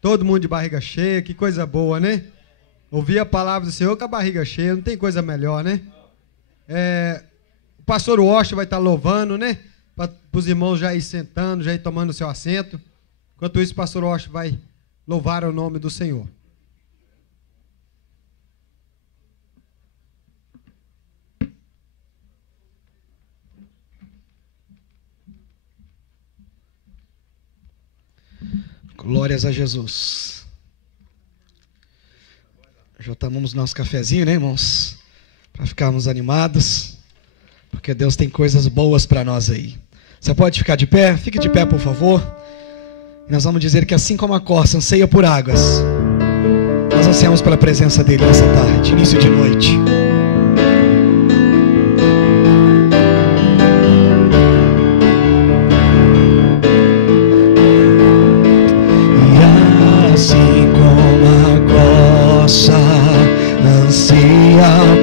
Todo mundo de barriga cheia, que coisa boa, né? Ouvir a palavra do Senhor com a barriga cheia, não tem coisa melhor, né? O pastor Washington vai estar louvando, né? Para os irmãos já ir sentando, já ir tomando o seu assento. Enquanto isso, o pastor Washington vai louvar o nome do Senhor. Glórias a Jesus. Já tomamos nosso cafezinho, né, irmãos? Para ficarmos animados, porque Deus tem coisas boas para nós aí. Você pode ficar de pé? Fique de pé, por favor. E nós vamos dizer que assim como a corça anseia por águas, nós ansiamos pela presença dele nessa tarde, início de noite.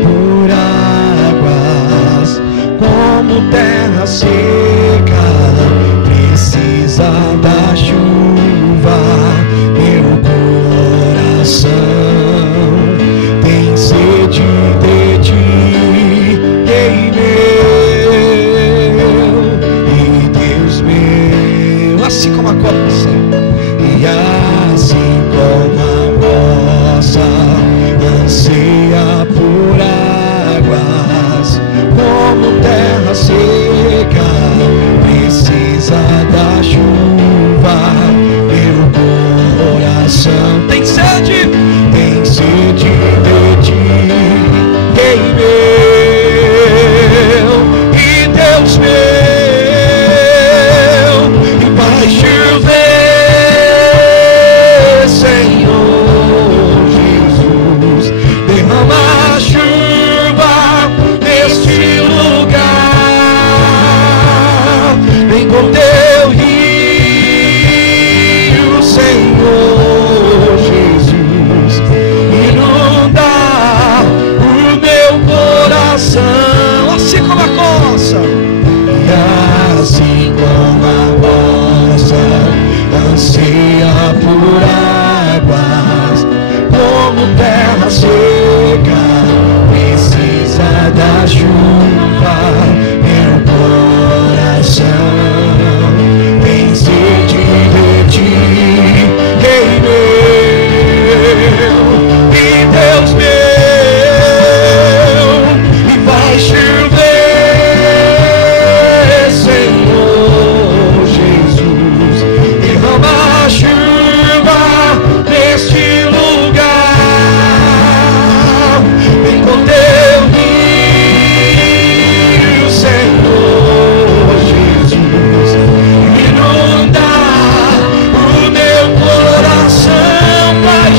Por águas, como terra seca, precisa da chuva. Meu coração tem sede de ti, Rei meu e Deus meu. Assim como a corça, e assim como a corça anseia por águas, como terra seca, precisa da chuva. Meu coração tem sede de ti, Rei meu e Deus meu, e vai chover, Senhor Jesus, derrama a chuva neste lugar. Vem com teu rio, Senhor Jesus, inunda o meu coração, assim como a corça, e assim como a corça anseia por águas, como terra seca, precisa da chuva. Meu coração tem sede de ti, Rei meu e Deus meu, e vai chover, Senhor Jesus, derrama a chuva neste lugar. Vem com teu rio, Senhor Jesus, inunda o meu coração. Vai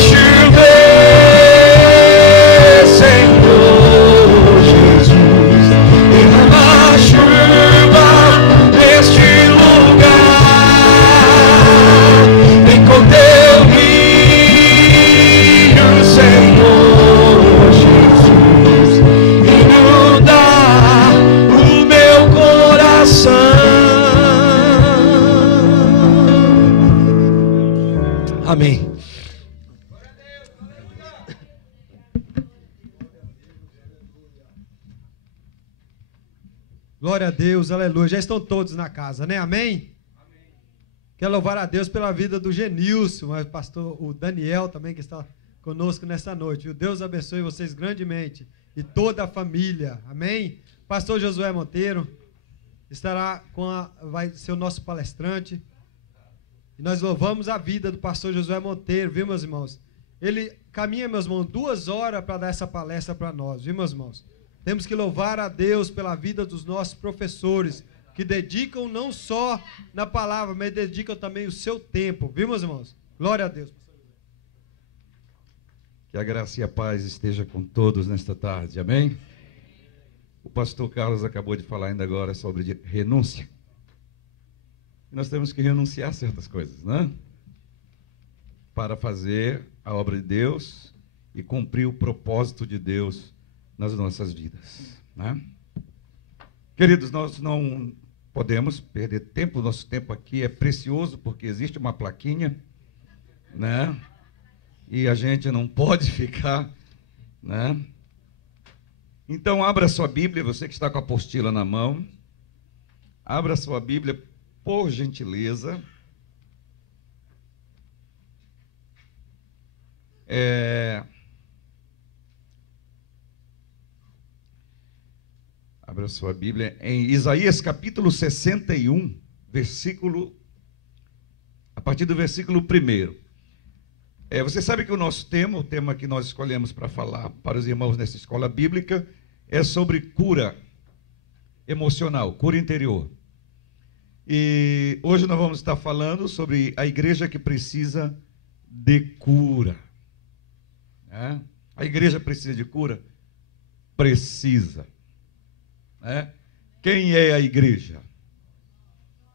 chover, Senhor Jesus, derrama a chuva neste lugar. Vem com teu rio, Senhor Jesus, inunda o meu coração. Amém. Glória a Deus, aleluia. Já estão todos na casa, né? Amém? Quero louvar a Deus pela vida do Genilson, o pastor, o Daniel também, que está conosco nesta noite. Viu? Deus abençoe vocês grandemente e toda a família. Amém? Pastor Josué Monteiro vai ser o nosso palestrante. E nós louvamos a vida do pastor Josué Monteiro, viu, meus irmãos? Ele caminha, meus irmãos, 2 horas para dar essa palestra para nós, viu, meus irmãos? Temos que louvar a Deus pela vida dos nossos professores, que dedicam não só na palavra, mas dedicam também o seu tempo, viu, meus irmãos? Glória a Deus. Que a graça e a paz esteja com todos nesta tarde, amém? O pastor Carlos acabou de falar ainda agora sobre renúncia. Nós temos que renunciar a certas coisas, né? Para fazer a obra de Deus e cumprir o propósito de Deus nas nossas vidas, né? Queridos, nós não podemos perder tempo, o nosso tempo aqui é precioso, porque existe uma plaquinha, né? E a gente não pode ficar, né? Então, abra sua Bíblia, você que está com a apostila na mão, abra sua Bíblia, por gentileza. Abra sua Bíblia em Isaías capítulo 61, a partir do versículo 1. Você sabe que o tema que nós escolhemos para falar para os irmãos nessa escola bíblica, é sobre cura emocional, cura interior. E hoje nós vamos estar falando sobre a igreja que precisa de cura. A igreja precisa de cura? Precisa. Quem é a igreja?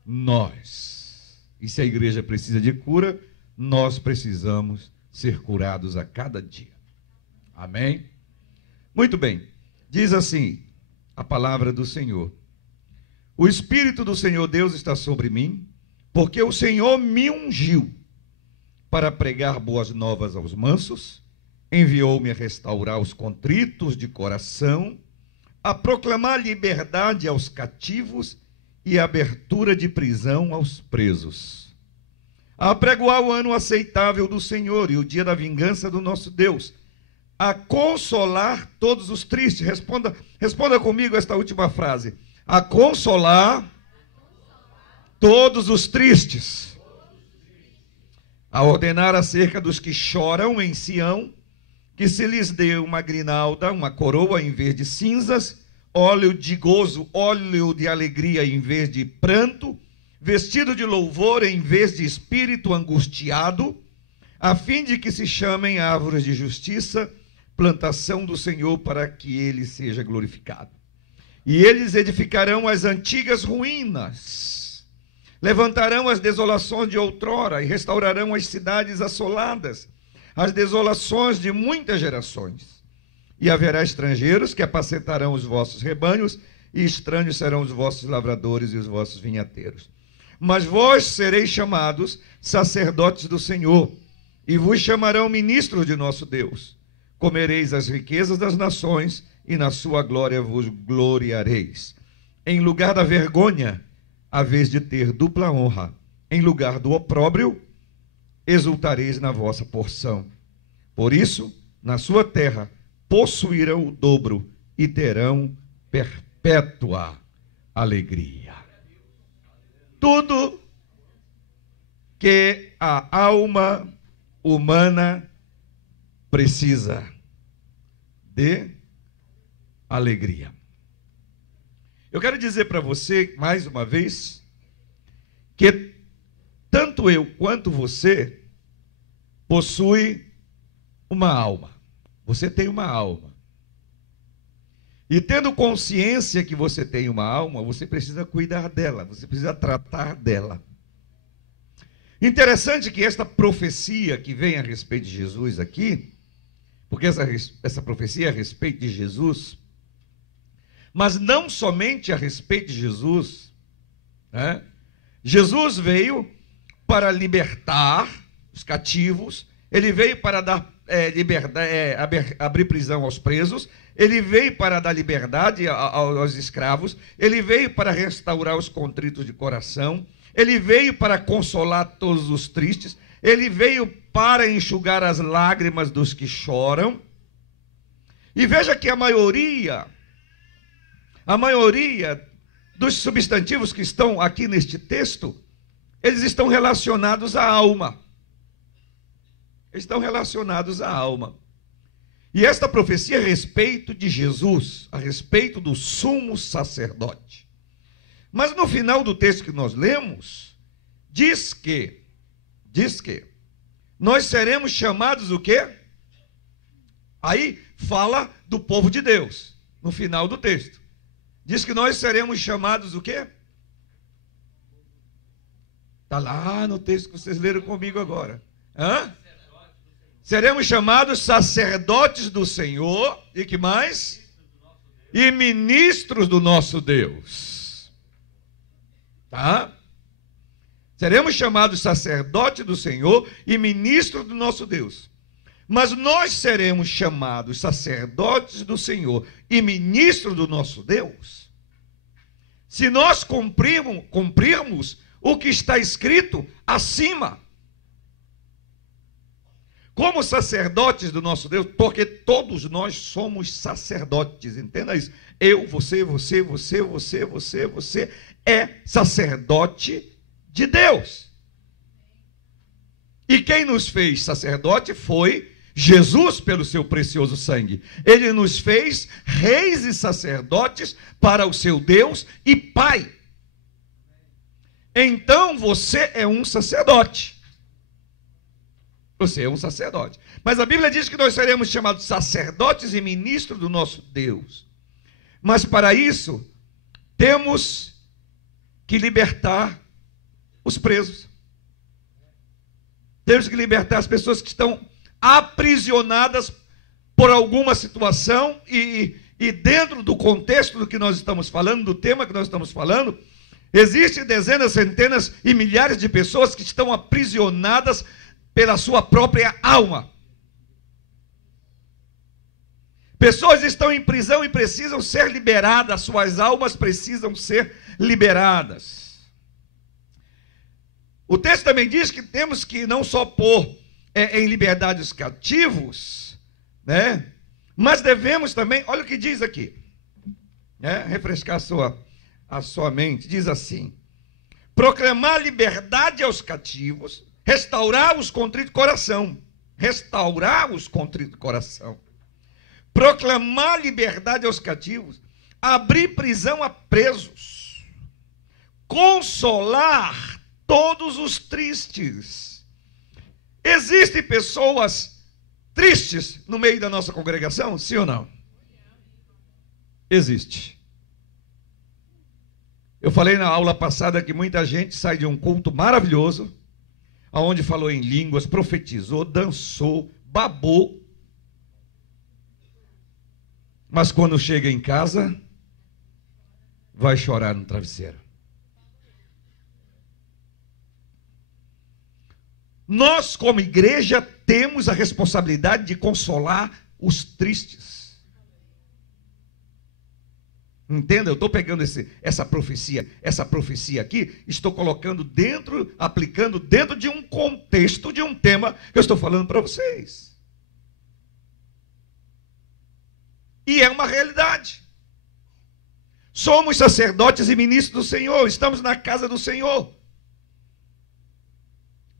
Nós. E se a igreja precisa de cura, nós precisamos ser curados a cada dia. Amém? Muito bem. Diz assim a palavra do Senhor: o Espírito do Senhor Deus está sobre mim, porque o Senhor me ungiu para pregar boas novas aos mansos, enviou-me a restaurar os contritos de coração, a proclamar liberdade aos cativos e abertura de prisão aos presos, a apregoar o ano aceitável do Senhor e o dia da vingança do nosso Deus, a consolar todos os tristes. Responda comigo esta última frase: a consolar todos os tristes, a ordenar acerca dos que choram em Sião, que se lhes dê uma grinalda, uma coroa em vez de cinzas, óleo de gozo, óleo de alegria em vez de pranto, vestido de louvor em vez de espírito angustiado, a fim de que se chamem árvores de justiça, plantação do Senhor, para que ele seja glorificado. E eles edificarão as antigas ruínas, levantarão as desolações de outrora e restaurarão as cidades assoladas, as desolações de muitas gerações. E haverá estrangeiros que apacentarão os vossos rebanhos, e estranhos serão os vossos lavradores e os vossos vinhateiros. Mas vós sereis chamados sacerdotes do Senhor, e vos chamarão ministros de nosso Deus. Comereis as riquezas das nações, e na sua glória vos gloriareis. Em lugar da vergonha, haveis de ter dupla honra. Em lugar do opróbrio, exultareis na vossa porção. Por isso, na sua terra, possuirão o dobro e terão perpétua alegria. Tudo que a alma humana precisa de alegria. Eu quero dizer para você, mais uma vez, que tanto eu quanto você possui uma alma. Você tem uma alma. E tendo consciência que você tem uma alma, você precisa cuidar dela, você precisa tratar dela. Interessante que esta profecia que vem a respeito de Jesus aqui, porque essa profecia é a respeito de Jesus, mas não somente a respeito de Jesus, né? Jesus veio para libertar os cativos, ele veio para dar abrir prisão aos presos, ele veio para dar liberdade aos escravos, ele veio para restaurar os contritos de coração, ele veio para consolar todos os tristes, ele veio para enxugar as lágrimas dos que choram. E veja que a maioria dos substantivos que estão aqui neste texto, eles estão relacionados à alma. Estão relacionados à alma. E esta profecia é a respeito de Jesus, a respeito do sumo sacerdote. Mas no final do texto que nós lemos, diz que nós seremos chamados o quê? Aí fala do povo de Deus, no final do texto. Diz que nós seremos chamados o quê? Está lá no texto que vocês leram comigo agora. Seremos chamados sacerdotes do Senhor, e que mais? E ministros do nosso Deus. Tá? Seremos chamados sacerdote do Senhor e ministro do nosso Deus. Mas nós seremos chamados sacerdotes do Senhor e ministro do nosso Deus se nós cumprirmos o que está escrito acima. Como sacerdotes do nosso Deus, porque todos nós somos sacerdotes, entenda isso. Eu, você é sacerdote de Deus. E quem nos fez sacerdote foi Jesus, pelo seu precioso sangue. Ele nos fez reis e sacerdotes para o seu Deus e Pai. Então você é um sacerdote. Você é um sacerdote. Mas a Bíblia diz que nós seremos chamados sacerdotes e ministros do nosso Deus. Mas para isso, temos que libertar os presos. Temos que libertar as pessoas que estão aprisionadas por alguma situação e dentro do contexto do que nós estamos falando, do tema que nós estamos falando, existem dezenas, centenas e milhares de pessoas que estão aprisionadas pela sua própria alma. Pessoas estão em prisão e precisam ser liberadas, suas almas precisam ser liberadas. O texto também diz que temos que não só pôr em liberdade os cativos, né? Mas devemos também, olha o que diz aqui, né? Refrescar a sua mente, diz assim: proclamar liberdade aos cativos, restaurar os contritos de coração, proclamar liberdade aos cativos, abrir prisão a presos, consolar todos os tristes. Existem pessoas tristes no meio da nossa congregação, sim ou não? Existe. Eu falei na aula passada que muita gente sai de um culto maravilhoso, onde falou em línguas, profetizou, dançou, babou, mas quando chega em casa, vai chorar no travesseiro. Nós, como igreja, temos a responsabilidade de consolar os tristes. Entenda, eu estou pegando essa profecia aqui, estou colocando aplicando dentro de um contexto, de um tema que eu estou falando para vocês. E é uma realidade. Somos sacerdotes e ministros do Senhor, estamos na casa do Senhor,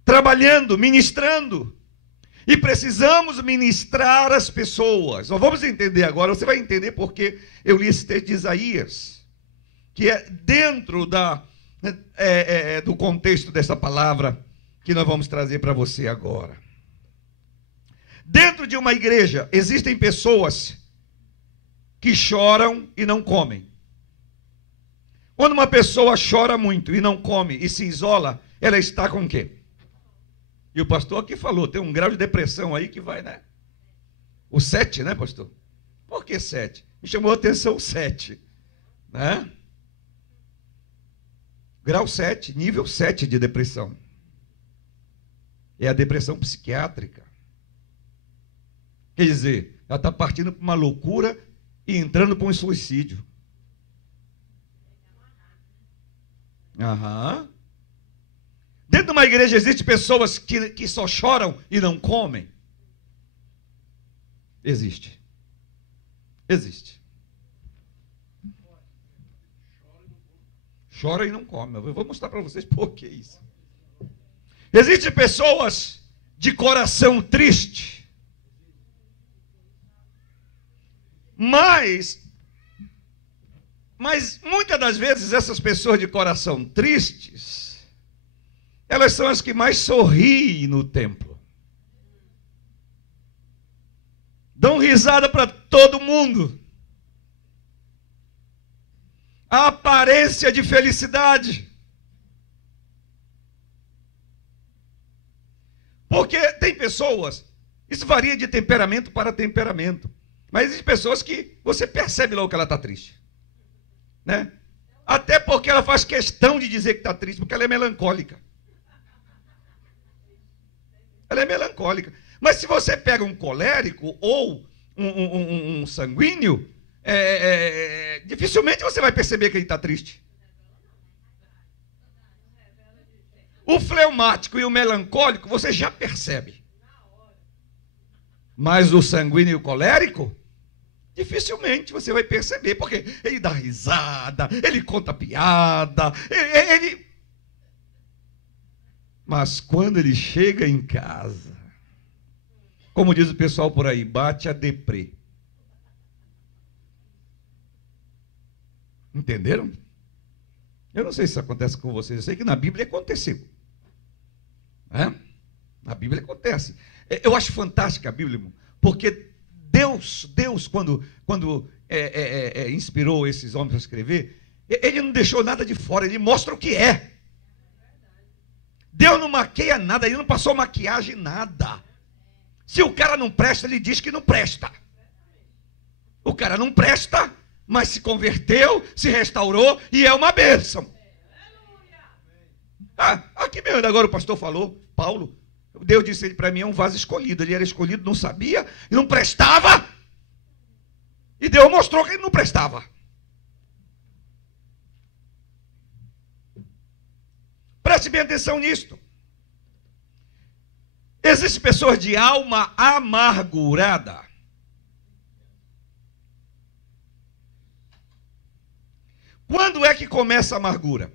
trabalhando, ministrando, e precisamos ministrar as pessoas. Nós vamos entender agora, você vai entender porque eu li esse texto de Isaías, que é dentro do contexto dessa palavra que nós vamos trazer para você agora. Dentro de uma igreja existem pessoas que choram e não comem. Quando uma pessoa chora muito e não come e se isola, ela está com o quê? E o pastor aqui falou, tem um grau de depressão aí que vai, né? O 7, né, pastor? Por que 7? Me chamou a atenção o 7, né? Grau 7, nível 7 de depressão. É a depressão psiquiátrica. Quer dizer, ela está partindo para uma loucura e entrando para um suicídio. Aham. Dentro de uma igreja existem pessoas que só choram e não comem? Existe. Existe. Chora e não come. Eu vou mostrar para vocês por que isso. Existem pessoas de coração triste. Mas muitas das vezes essas pessoas de coração tristes, elas são as que mais sorriem no templo. Dão risada para todo mundo. A aparência de felicidade. Porque tem pessoas, isso varia de temperamento para temperamento, mas existem pessoas que você percebe logo que ela está triste, né? Até porque ela faz questão de dizer que está triste, porque ela é melancólica. Ela é melancólica. Mas se você pega um colérico ou um sanguíneo, dificilmente você vai perceber que ele está triste. O fleumático e o melancólico você já percebe. Mas o sanguíneo e o colérico, dificilmente você vai perceber, porque ele dá risada, ele conta piada, ele... Mas quando ele chega em casa, como diz o pessoal por aí, bate a deprê. Entenderam? Eu não sei se isso acontece com vocês, eu sei que na Bíblia aconteceu. Na Bíblia acontece. Eu acho fantástica a Bíblia, irmão, porque Deus quando inspirou esses homens a escrever, ele não deixou nada de fora, ele mostra o que é. Deus não maqueia nada, ele não passou maquiagem, nada. Se o cara não presta, ele diz que não presta. O cara não presta, mas se converteu, se restaurou e é uma bênção. Aqui mesmo, agora o pastor falou, Paulo, Deus disse ele para mim, é um vaso escolhido. Ele era escolhido, não sabia, e não prestava. E Deus mostrou que ele não prestava. Preste bem atenção nisto. Existem pessoas de alma amargurada. Quando é que começa a amargura?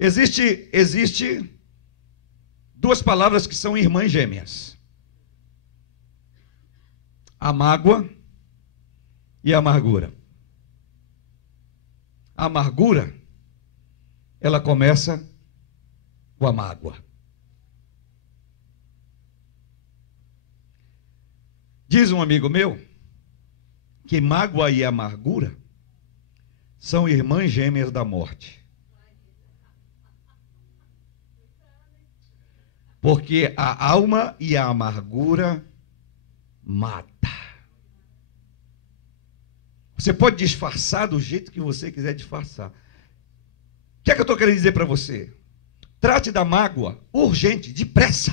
Existe duas palavras que são irmãs gêmeas. A mágoa e a amargura. A amargura, ela começa com a mágoa. Diz um amigo meu que mágoa e amargura são irmãs gêmeas da morte. Porque a alma e a amargura mata. Você pode disfarçar do jeito que você quiser disfarçar. O que é que eu estou querendo dizer para você? Trate da mágoa urgente, depressa.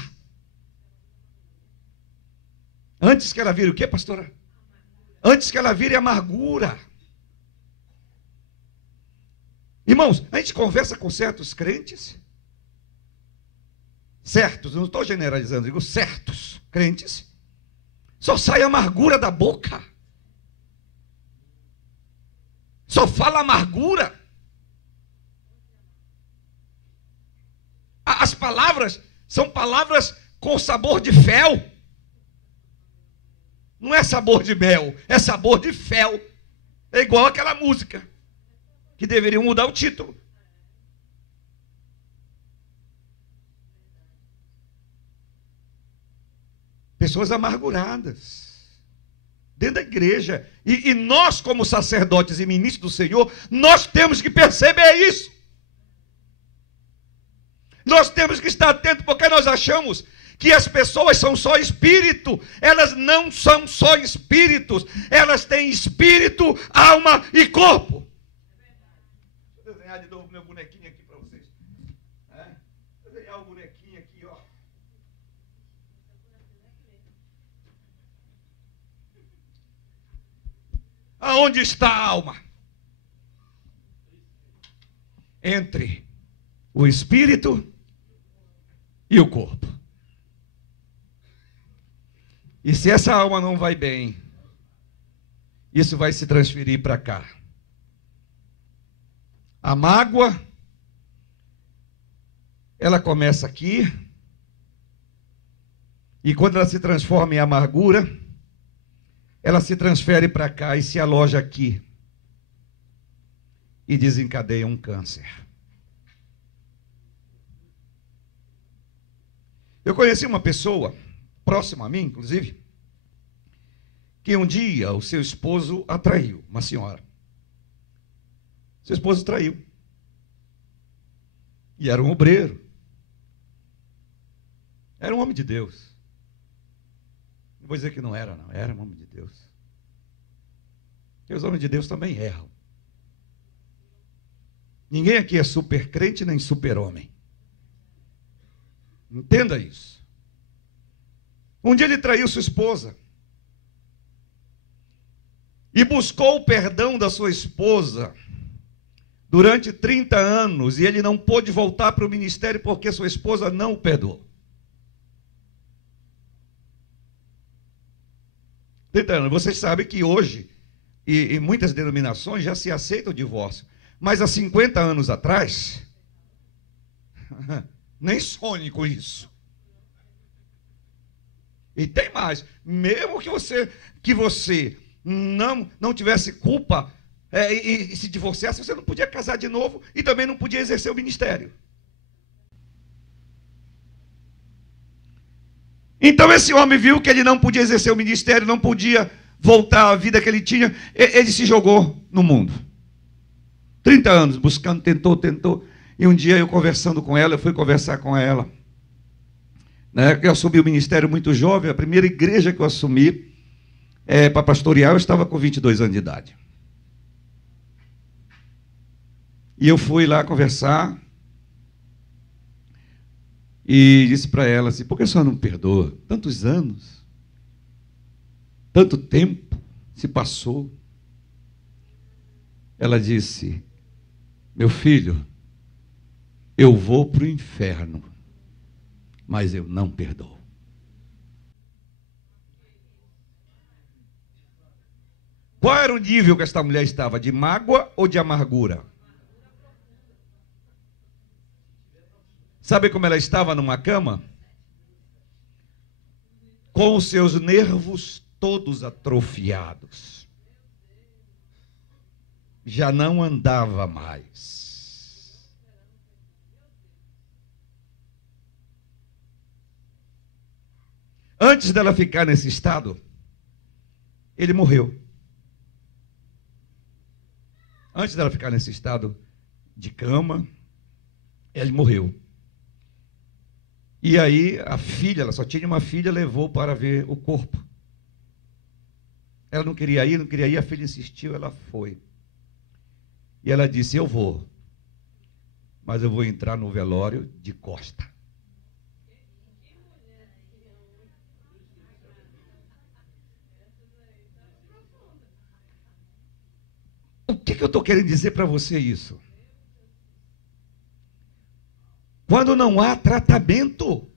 Antes que ela vire o quê, pastora? Antes que ela vire amargura. Irmãos, a gente conversa com certos crentes, não estou generalizando, digo certos crentes, só sai amargura da boca. Só fala amargura. As palavras são palavras com sabor de fel. Não é sabor de mel, é sabor de fel. É igual aquela música, que deveriam mudar o título. Pessoas amarguradas dentro da igreja. E nós, como sacerdotes e ministros do Senhor, nós temos que perceber isso. Nós temos que estar atentos, porque nós achamos que as pessoas são só espírito. Elas não são só espíritos. Elas têm espírito, alma e corpo. Deixa eu desenhar de novo meu bonequinho aqui para vocês. Vou desenhar o bonequinho aqui, ó. Aonde está a alma? Entre o espírito e o corpo. E se essa alma não vai bem, isso vai se transferir para cá. A mágoa, ela começa aqui, e quando ela se transforma em amargura, ela se transfere para cá e se aloja aqui. E desencadeia um câncer. Eu conheci uma pessoa, próxima a mim, inclusive, que um dia o seu esposo a traiu, uma senhora. Seu esposo traiu. E era um obreiro. Era um homem de Deus. Não vou dizer que não era, não. Era um homem de Deus. Porque os homens de Deus também erram. Ninguém aqui é super crente nem super homem. Entenda isso. Um dia ele traiu sua esposa. E buscou o perdão da sua esposa durante 30 anos. E ele não pôde voltar para o ministério porque sua esposa não o perdoou. 30 anos. Vocês sabem que hoje, em muitas denominações, já se aceita o divórcio. Mas há 50 anos atrás, nem sonhe com isso. E tem mais. Mesmo que você não tivesse culpa e se divorciasse, você não podia casar de novo e também não podia exercer o ministério. Então esse homem viu que ele não podia exercer o ministério, não podia voltar à vida que ele tinha, ele se jogou no mundo. 30 anos buscando, tentou. E um dia eu conversando com ela, eu fui conversar com ela. Eu assumi o ministério muito jovem, a primeira igreja que eu assumi para pastorear, eu estava com 22 anos de idade. E eu fui lá conversar e disse para ela assim, por que a senhora não perdoa? Tantos anos, tanto tempo se passou. Ela disse, meu filho, eu vou para o inferno, mas eu não perdoo. Qual era o nível que esta mulher estava? De mágoa ou de amargura? Sabe como ela estava numa cama? Com os seus nervos todos atrofiados. Já não andava mais. Antes dela ficar nesse estado, ele morreu. Antes dela ficar nesse estado de cama, ele morreu. E aí a filha, ela só tinha uma filha, levou para ver o corpo. Ela não queria ir, a filha insistiu, ela foi. E ela disse, eu vou, mas eu vou entrar no velório de costa. O que eu estou querendo dizer para você isso? Quando não há tratamento.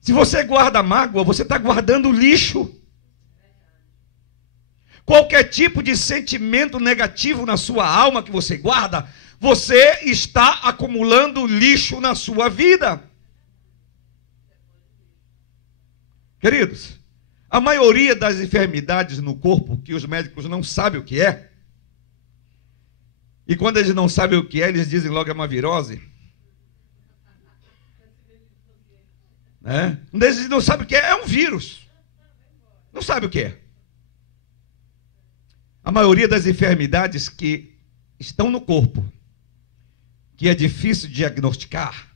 Se você guarda mágoa, você está guardando lixo. Qualquer tipo de sentimento negativo na sua alma que você guarda, você está acumulando lixo na sua vida. Queridos, a maioria das enfermidades no corpo que os médicos não sabem o que é, e quando eles não sabem o que é, eles dizem logo é uma virose. Eles não sabem o que é um vírus. Não sabe o que é. A maioria das enfermidades que estão no corpo, que é difícil diagnosticar,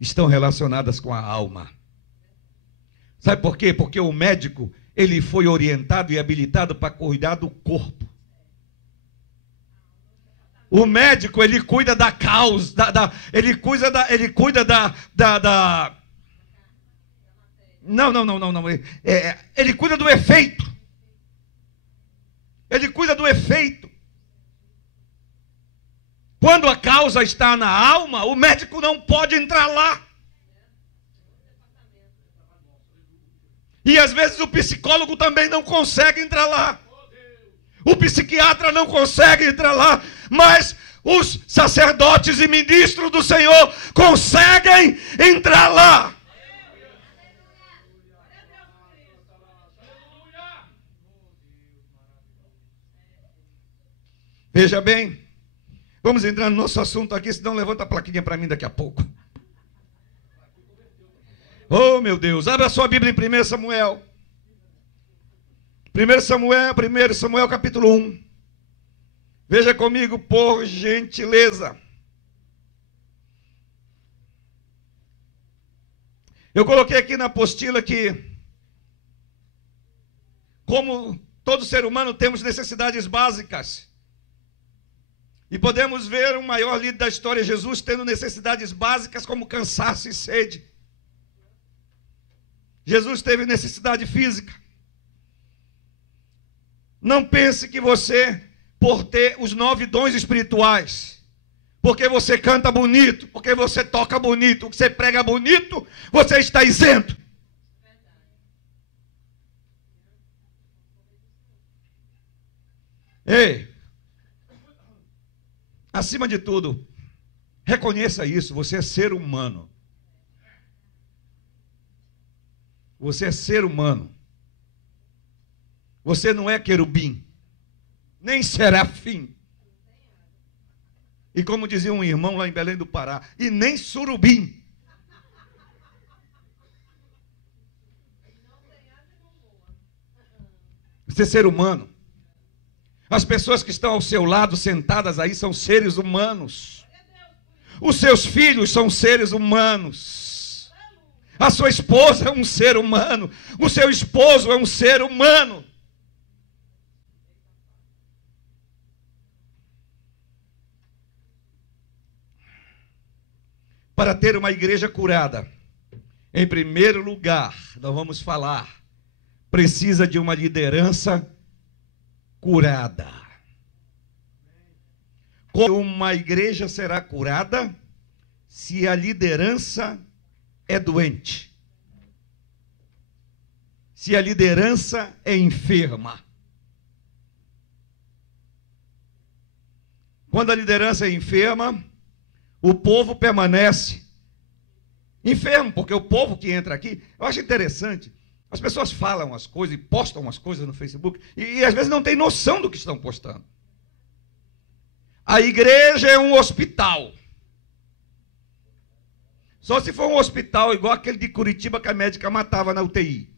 estão relacionadas com a alma. Sabe por quê? Porque o médico, ele foi orientado e habilitado para cuidar do corpo. O médico, ele cuida da causa, ele cuida da... Não. Ele cuida do efeito. Ele cuida do efeito. Quando a causa está na alma, o médico não pode entrar lá. E às vezes o psicólogo também não consegue entrar lá. O psiquiatra não consegue entrar lá. Mas os sacerdotes e ministros do Senhor conseguem entrar lá. Veja bem, vamos entrar no nosso assunto aqui, senão levanta a plaquinha para mim daqui a pouco. Oh, meu Deus, abra sua Bíblia em 1 Samuel. 1 Samuel capítulo 1. Veja comigo, por gentileza. Eu coloquei aqui na apostila que como todo ser humano, temos necessidades básicas. E podemos ver o maior líder da história, Jesus, tendo necessidades básicas como cansaço e sede. Jesus teve necessidade física. Não pense que você, por ter os 9 dons espirituais, porque você canta bonito, porque você toca bonito, você prega bonito, você está isento. Ei, acima de tudo, reconheça isso, você é ser humano. Você é ser humano. Você não é querubim, nem serafim. E como dizia um irmão lá em Belém do Pará, e nem surubim. Você é ser humano. As pessoas que estão ao seu lado, sentadas aí, são seres humanos. Os seus filhos são seres humanos. A sua esposa é um ser humano. O seu esposo é um ser humano. Para ter uma igreja curada, em primeiro lugar, nós vamos falar, precisa de uma liderança curada. Como uma igreja será curada se a liderança é doente? Se a liderança é enferma? Quando a liderança é enferma, o povo permanece enfermo, porque o povo que entra aqui, eu acho interessante, as pessoas falam as coisas e postam as coisas no Facebook e às vezes não tem noção do que estão postando. A igreja é um hospital. Só se for um hospital igual aquele de Curitiba que a médica matava na UTI.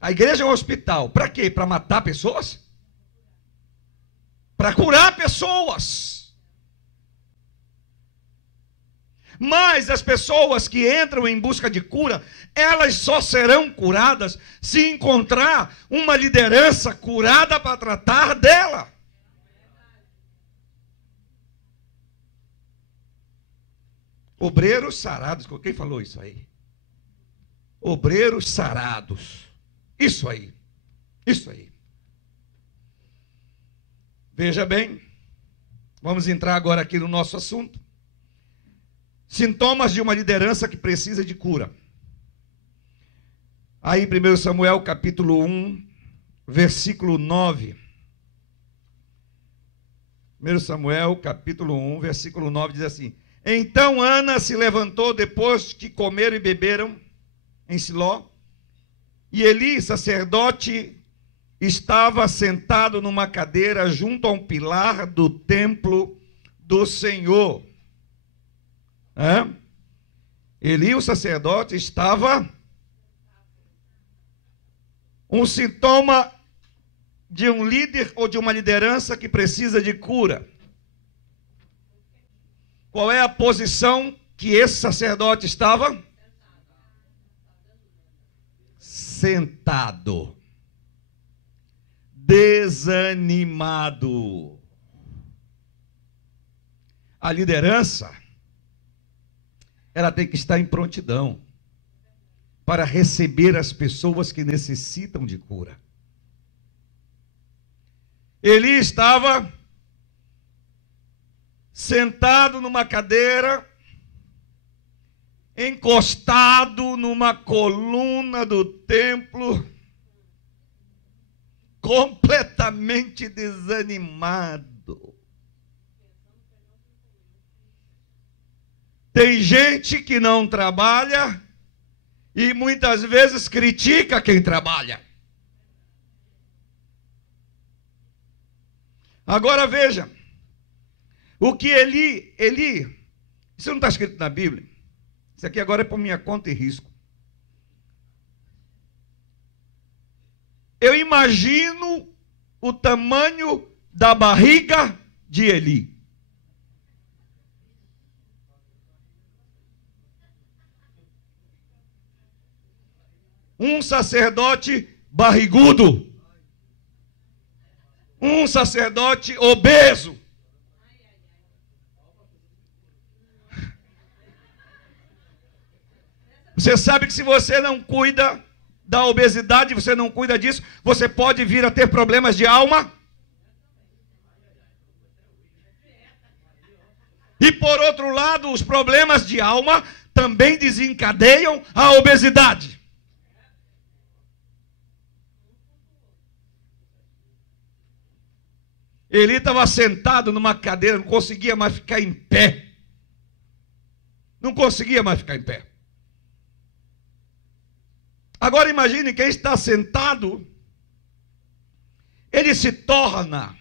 A igreja é um hospital. Para quê? Para matar pessoas? Para curar pessoas. Mas as pessoas que entram em busca de cura, elas só serão curadas se encontrar uma liderança curada para tratar dela. Obreiros sarados. Quem falou isso aí? Obreiros sarados. Isso aí, isso aí. Veja bem, vamos entrar agora aqui no nosso assunto. Sintomas de uma liderança que precisa de cura. Aí, 1 Samuel, capítulo 1, versículo 9. 1 Samuel, capítulo 1, versículo 9, diz assim: Então Ana se levantou depois que comeram e beberam em Siló, e Eli, sacerdote, estava sentado numa cadeira junto a um pilar do templo do Senhor. Eli, o sacerdote, estava... Um sintoma de um líder ou de uma liderança que precisa de cura. Qual é a posição que esse sacerdote estava? Sentado, desanimado. A liderança, ela tem que estar em prontidão para receber as pessoas que necessitam de cura. Eli estava sentado numa cadeira, encostado numa coluna do templo, completamente desanimado. Tem gente que não trabalha e muitas vezes critica quem trabalha. Agora veja, o que Eli, isso não está escrito na Bíblia. Isso aqui agora é por minha conta e risco. Eu imagino o tamanho da barriga de Eli. um sacerdote barrigudo, um sacerdote obeso. Você sabe que se você não cuida da obesidade, você não cuida disso, você pode vir a ter problemas de alma. E por outro lado, os problemas de alma também desencadeiam a obesidade. Ele estava sentado numa cadeira, não conseguia mais ficar em pé. Não conseguia mais ficar em pé. Agora imagine quem está sentado, ele se torna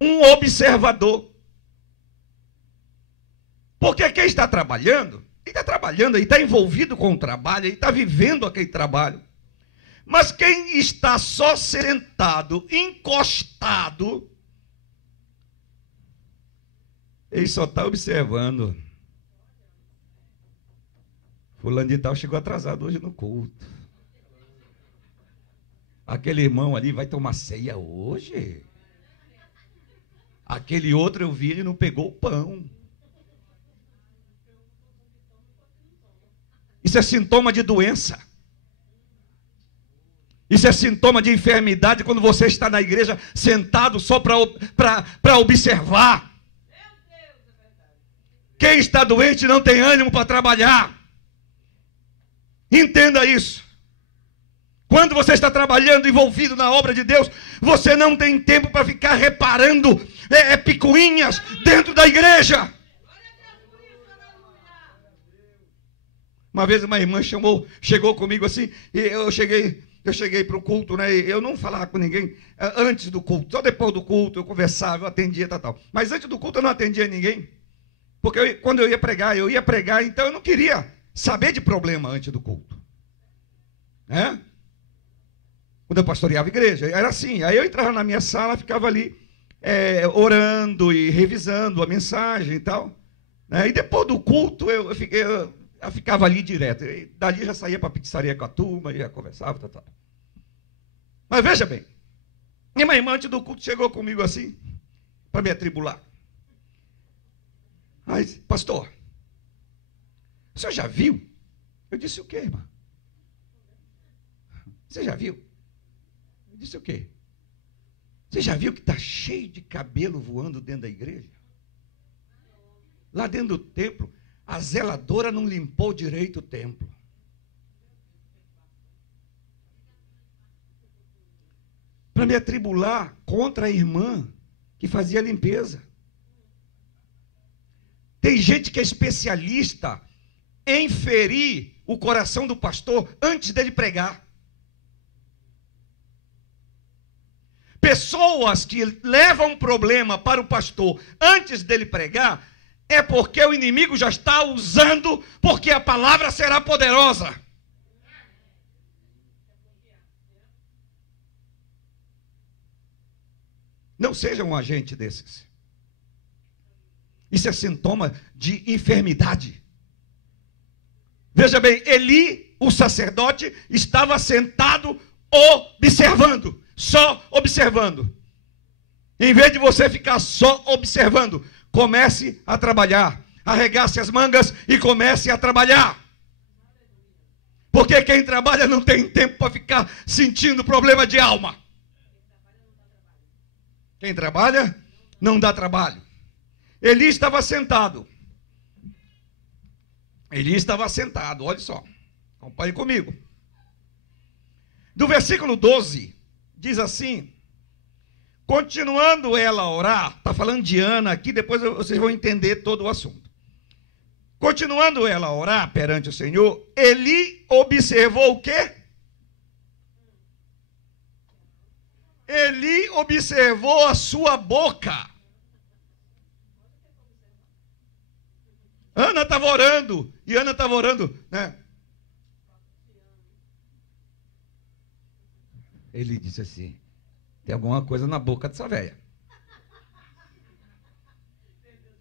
um observador. Porque quem está trabalhando, ele está envolvido com o trabalho, ele está vivendo aquele trabalho. Mas quem está só sentado, encostado, ele só está observando. Fulano de tal chegou atrasado hoje no culto. Aquele irmão ali vai tomar ceia hoje. Aquele outro eu vi, ele não pegou o pão. Isso é sintoma de doença. Isso é sintoma de enfermidade quando você está na igreja sentado só para observar. Quem está doente não tem ânimo para trabalhar. Entenda isso. Quando você está trabalhando, envolvido na obra de Deus, você não tem tempo para ficar reparando picuinhas dentro da igreja. Uma vez uma irmã chegou comigo assim, e eu cheguei para o culto, né? Eu não falava com ninguém antes do culto, só depois do culto eu conversava, eu atendia, tal. Mas antes do culto eu não atendia ninguém, porque quando eu ia pregar, então eu não queria saber de problema antes do culto. Quando eu pastoreava a igreja, era assim. Aí eu entrava na minha sala, ficava ali orando e revisando a mensagem e tal. E depois do culto eu ficava ali direto. E dali já saía para a pizzaria com a turma, ia conversava, tal. Mas veja bem, minha irmã antes do culto chegou comigo assim, para me atribular. Mas, pastor, o senhor já viu? Eu disse o quê, irmã? Você já viu? Eu disse o quê? Você já viu que está cheio de cabelo voando dentro da igreja? Lá dentro do templo, a zeladora não limpou direito o templo. Para me atribular contra a irmã que fazia a limpeza. Tem gente que é especialista em ferir o coração do pastor antes dele pregar. Pessoas que levam um problema para o pastor antes dele pregar, é porque o inimigo já está usando, porque a palavra será poderosa. Não seja um agente desses. Isso é sintoma de enfermidade. Veja bem, Eli, o sacerdote, estava sentado observando, só observando. Em vez de você ficar só observando, comece a trabalhar, arregace as mangas e comece a trabalhar. Porque quem trabalha não tem tempo para ficar sentindo problema de alma. Quem trabalha não dá trabalho. Eli estava sentado. Olha só. Acompanhe comigo. Do versículo 12, diz assim: continuando ela a orar, está falando de Ana aqui, depois vocês vão entender todo o assunto. Continuando ela a orar perante o Senhor, Eli observou o quê? Eli observou a sua boca. Ana estava orando, né? Ele disse assim: tem alguma coisa na boca dessa velha.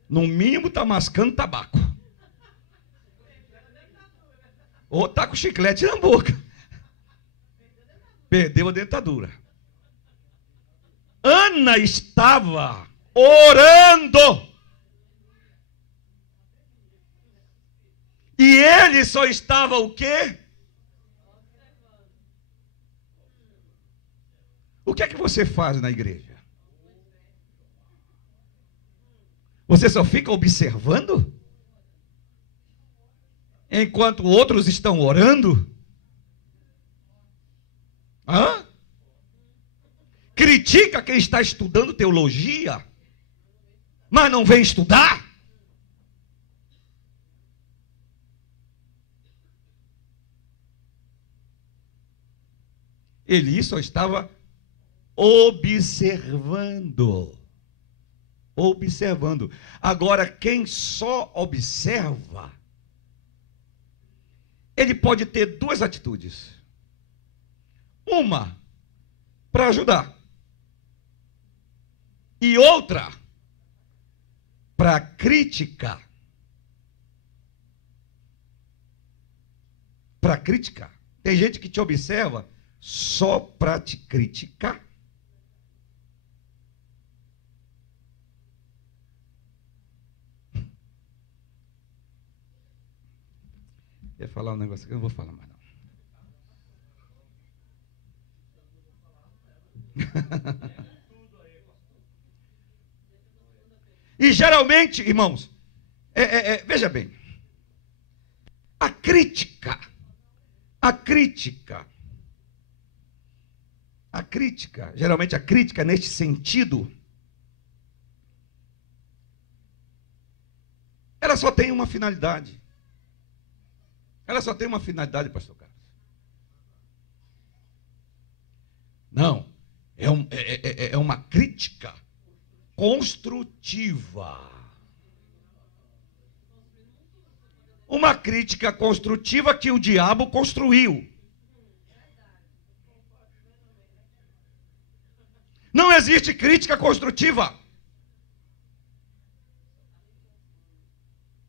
No mínimo está mascando tabaco. Ou tá com chiclete na boca. Perdeu a dentadura. Ana estava orando. E ele só estava o quê? O que é que você faz na igreja? Você só fica observando? Enquanto outros estão orando? Hã? Critica quem está estudando teologia, mas não vem estudar? Eli só estava observando. Observando. Agora, quem só observa, ele pode ter duas atitudes. Uma, para ajudar. E outra, para criticar. Para criticar. Tem gente que te observa só para te criticar. Eu ia falar um negócio que eu não vou falar mais não. E geralmente, irmãos, veja bem, a crítica, geralmente a crítica neste sentido, ela só tem uma finalidade. Ela só tem uma finalidade, pastor Carlos. Não, é uma crítica construtiva. Uma crítica construtiva que o diabo construiu. Não existe crítica construtiva.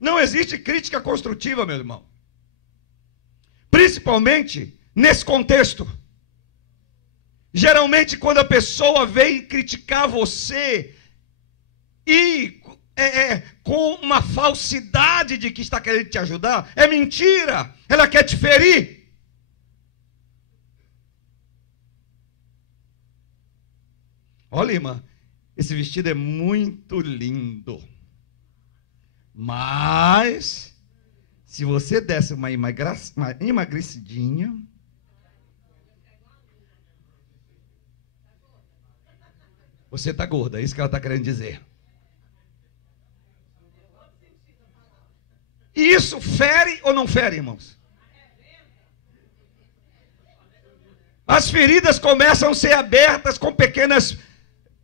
Não existe crítica construtiva, meu irmão. Principalmente nesse contexto. Geralmente, quando a pessoa vem criticar você e com uma falsidade de que está querendo te ajudar, é mentira. Ela quer te ferir. Olha, irmã, esse vestido é muito lindo. Mas se você desse uma emagrecidinha, você está gorda, é isso que ela está querendo dizer. E isso fere ou não fere, irmãos? As feridas começam a ser abertas com pequenas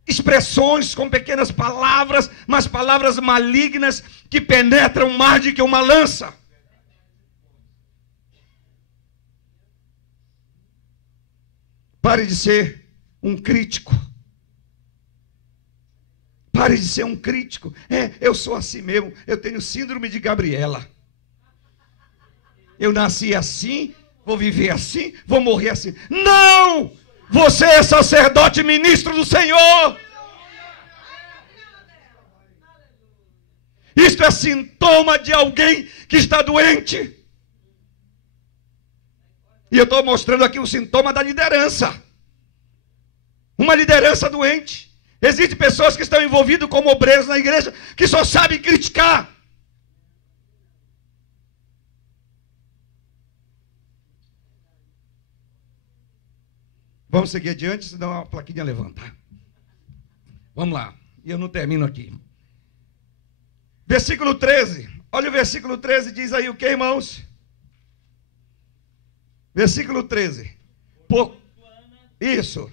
expressões, com pequenas palavras, mas palavras malignas que penetram mais do que uma lança. Pare de ser um crítico. Pare de ser um crítico. Eu sou assim mesmo. Eu tenho síndrome de Gabriela. Eu nasci assim, vou viver assim, vou morrer assim. Não! Você é sacerdote e ministro do Senhor. Isto é sintoma de alguém que está doente. E eu estou mostrando aqui o sintoma da liderança. Uma liderança doente. Existem pessoas que estão envolvidas como obreiros na igreja que só sabem criticar. Vamos seguir adiante, senão a plaquinha levanta. Vamos lá. E eu não termino aqui. Versículo 13. Olha o versículo 13, diz aí o que, irmãos? Versículo 13. Isso.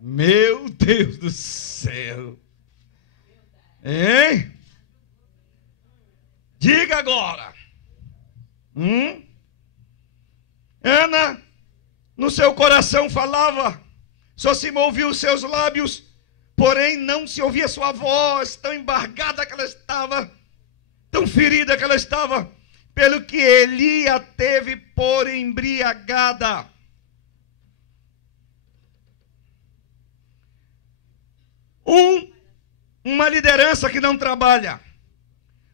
Meu Deus do céu. Hein? Diga agora. Ana, no seu coração falava, Só se moviam os seus lábios, porém não se ouvia sua voz, tão embargada que ela estava, tão ferida que ela estava, pelo que Eli a teve por embriagada. Uma liderança que não trabalha,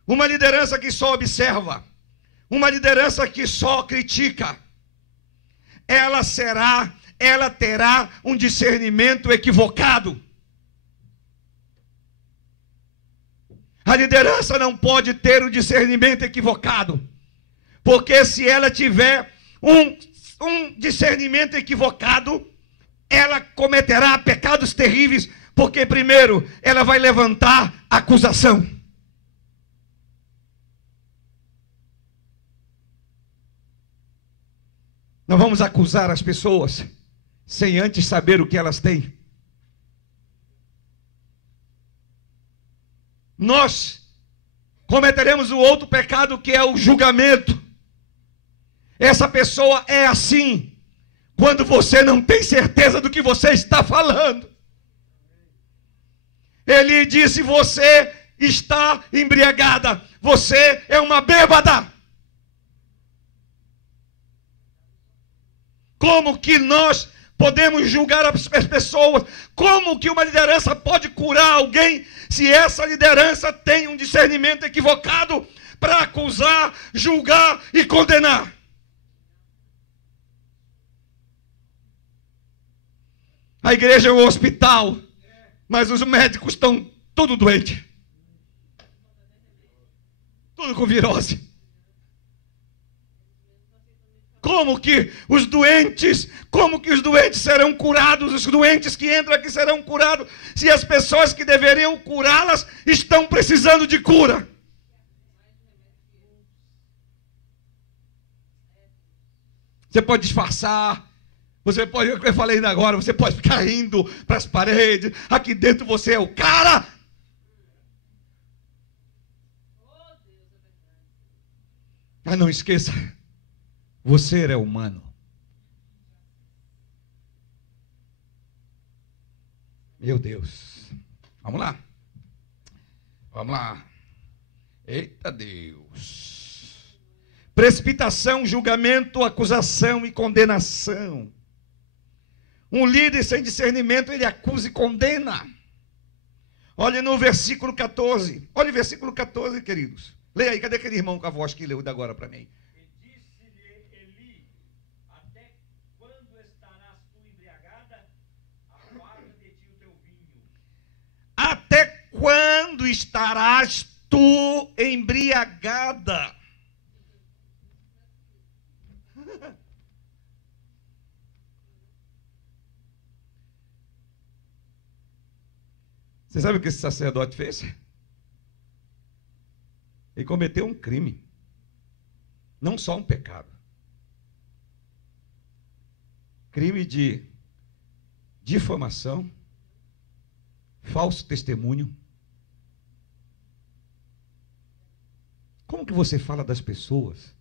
uma liderança que só observa, uma liderança que só critica, ela terá um discernimento equivocado. A liderança não pode ter um discernimento equivocado, porque se ela tiver um discernimento equivocado, ela cometerá pecados terríveis, porque primeiro ela vai levantar acusação. Nós vamos acusar as pessoas sem antes saber o que elas têm. Nós cometeremos o outro pecado, que é o julgamento. Essa pessoa é assim quando você não tem certeza do que você está falando. Ele disse: você está embriagada, você é uma bêbada. Como que nós podemos julgar as pessoas? Como que uma liderança pode curar alguém se essa liderança tem um discernimento equivocado para acusar, julgar e condenar? A igreja é um hospital, mas os médicos estão todos doentes, tudo com virose. Como que os doentes serão curados? Os doentes que entram aqui serão curados se as pessoas que deveriam curá-las estão precisando de cura. Você pode disfarçar, você pode, eu falei ainda agora, você pode ficar rindo para as paredes, aqui dentro você é o cara. Mas não esqueça, você é humano. Meu Deus. Vamos lá. Vamos lá. Eita Deus. Precipitação, julgamento, acusação e condenação. Um líder sem discernimento, ele acusa e condena. Olha no versículo 14. Olha o versículo 14, queridos. Leia aí, cadê aquele irmão com a voz que leu da agora para mim? Até quando estarás tu embriagada? Você sabe o que esse sacerdote fez? Ele cometeu um crime, não só um pecado. Crime de difamação, falso testemunho. Como que você fala das pessoas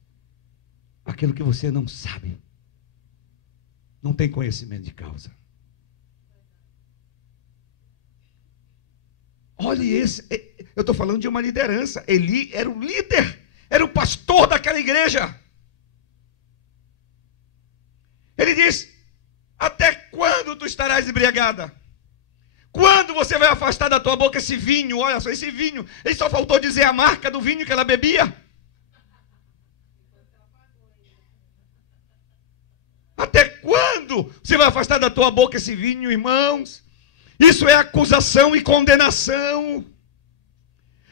aquilo que você não sabe? Não tem conhecimento de causa. Olha esse, eu estou falando de uma liderança. Eli era o líder, era o pastor daquela igreja. Ele diz: até quando tu estarás embriagada? Quando você vai afastar da tua boca esse vinho? Olha só, esse vinho, ele só faltou dizer a marca do vinho que ela bebia. Até quando você vai afastar da tua boca esse vinho, irmãos? Isso é acusação e condenação.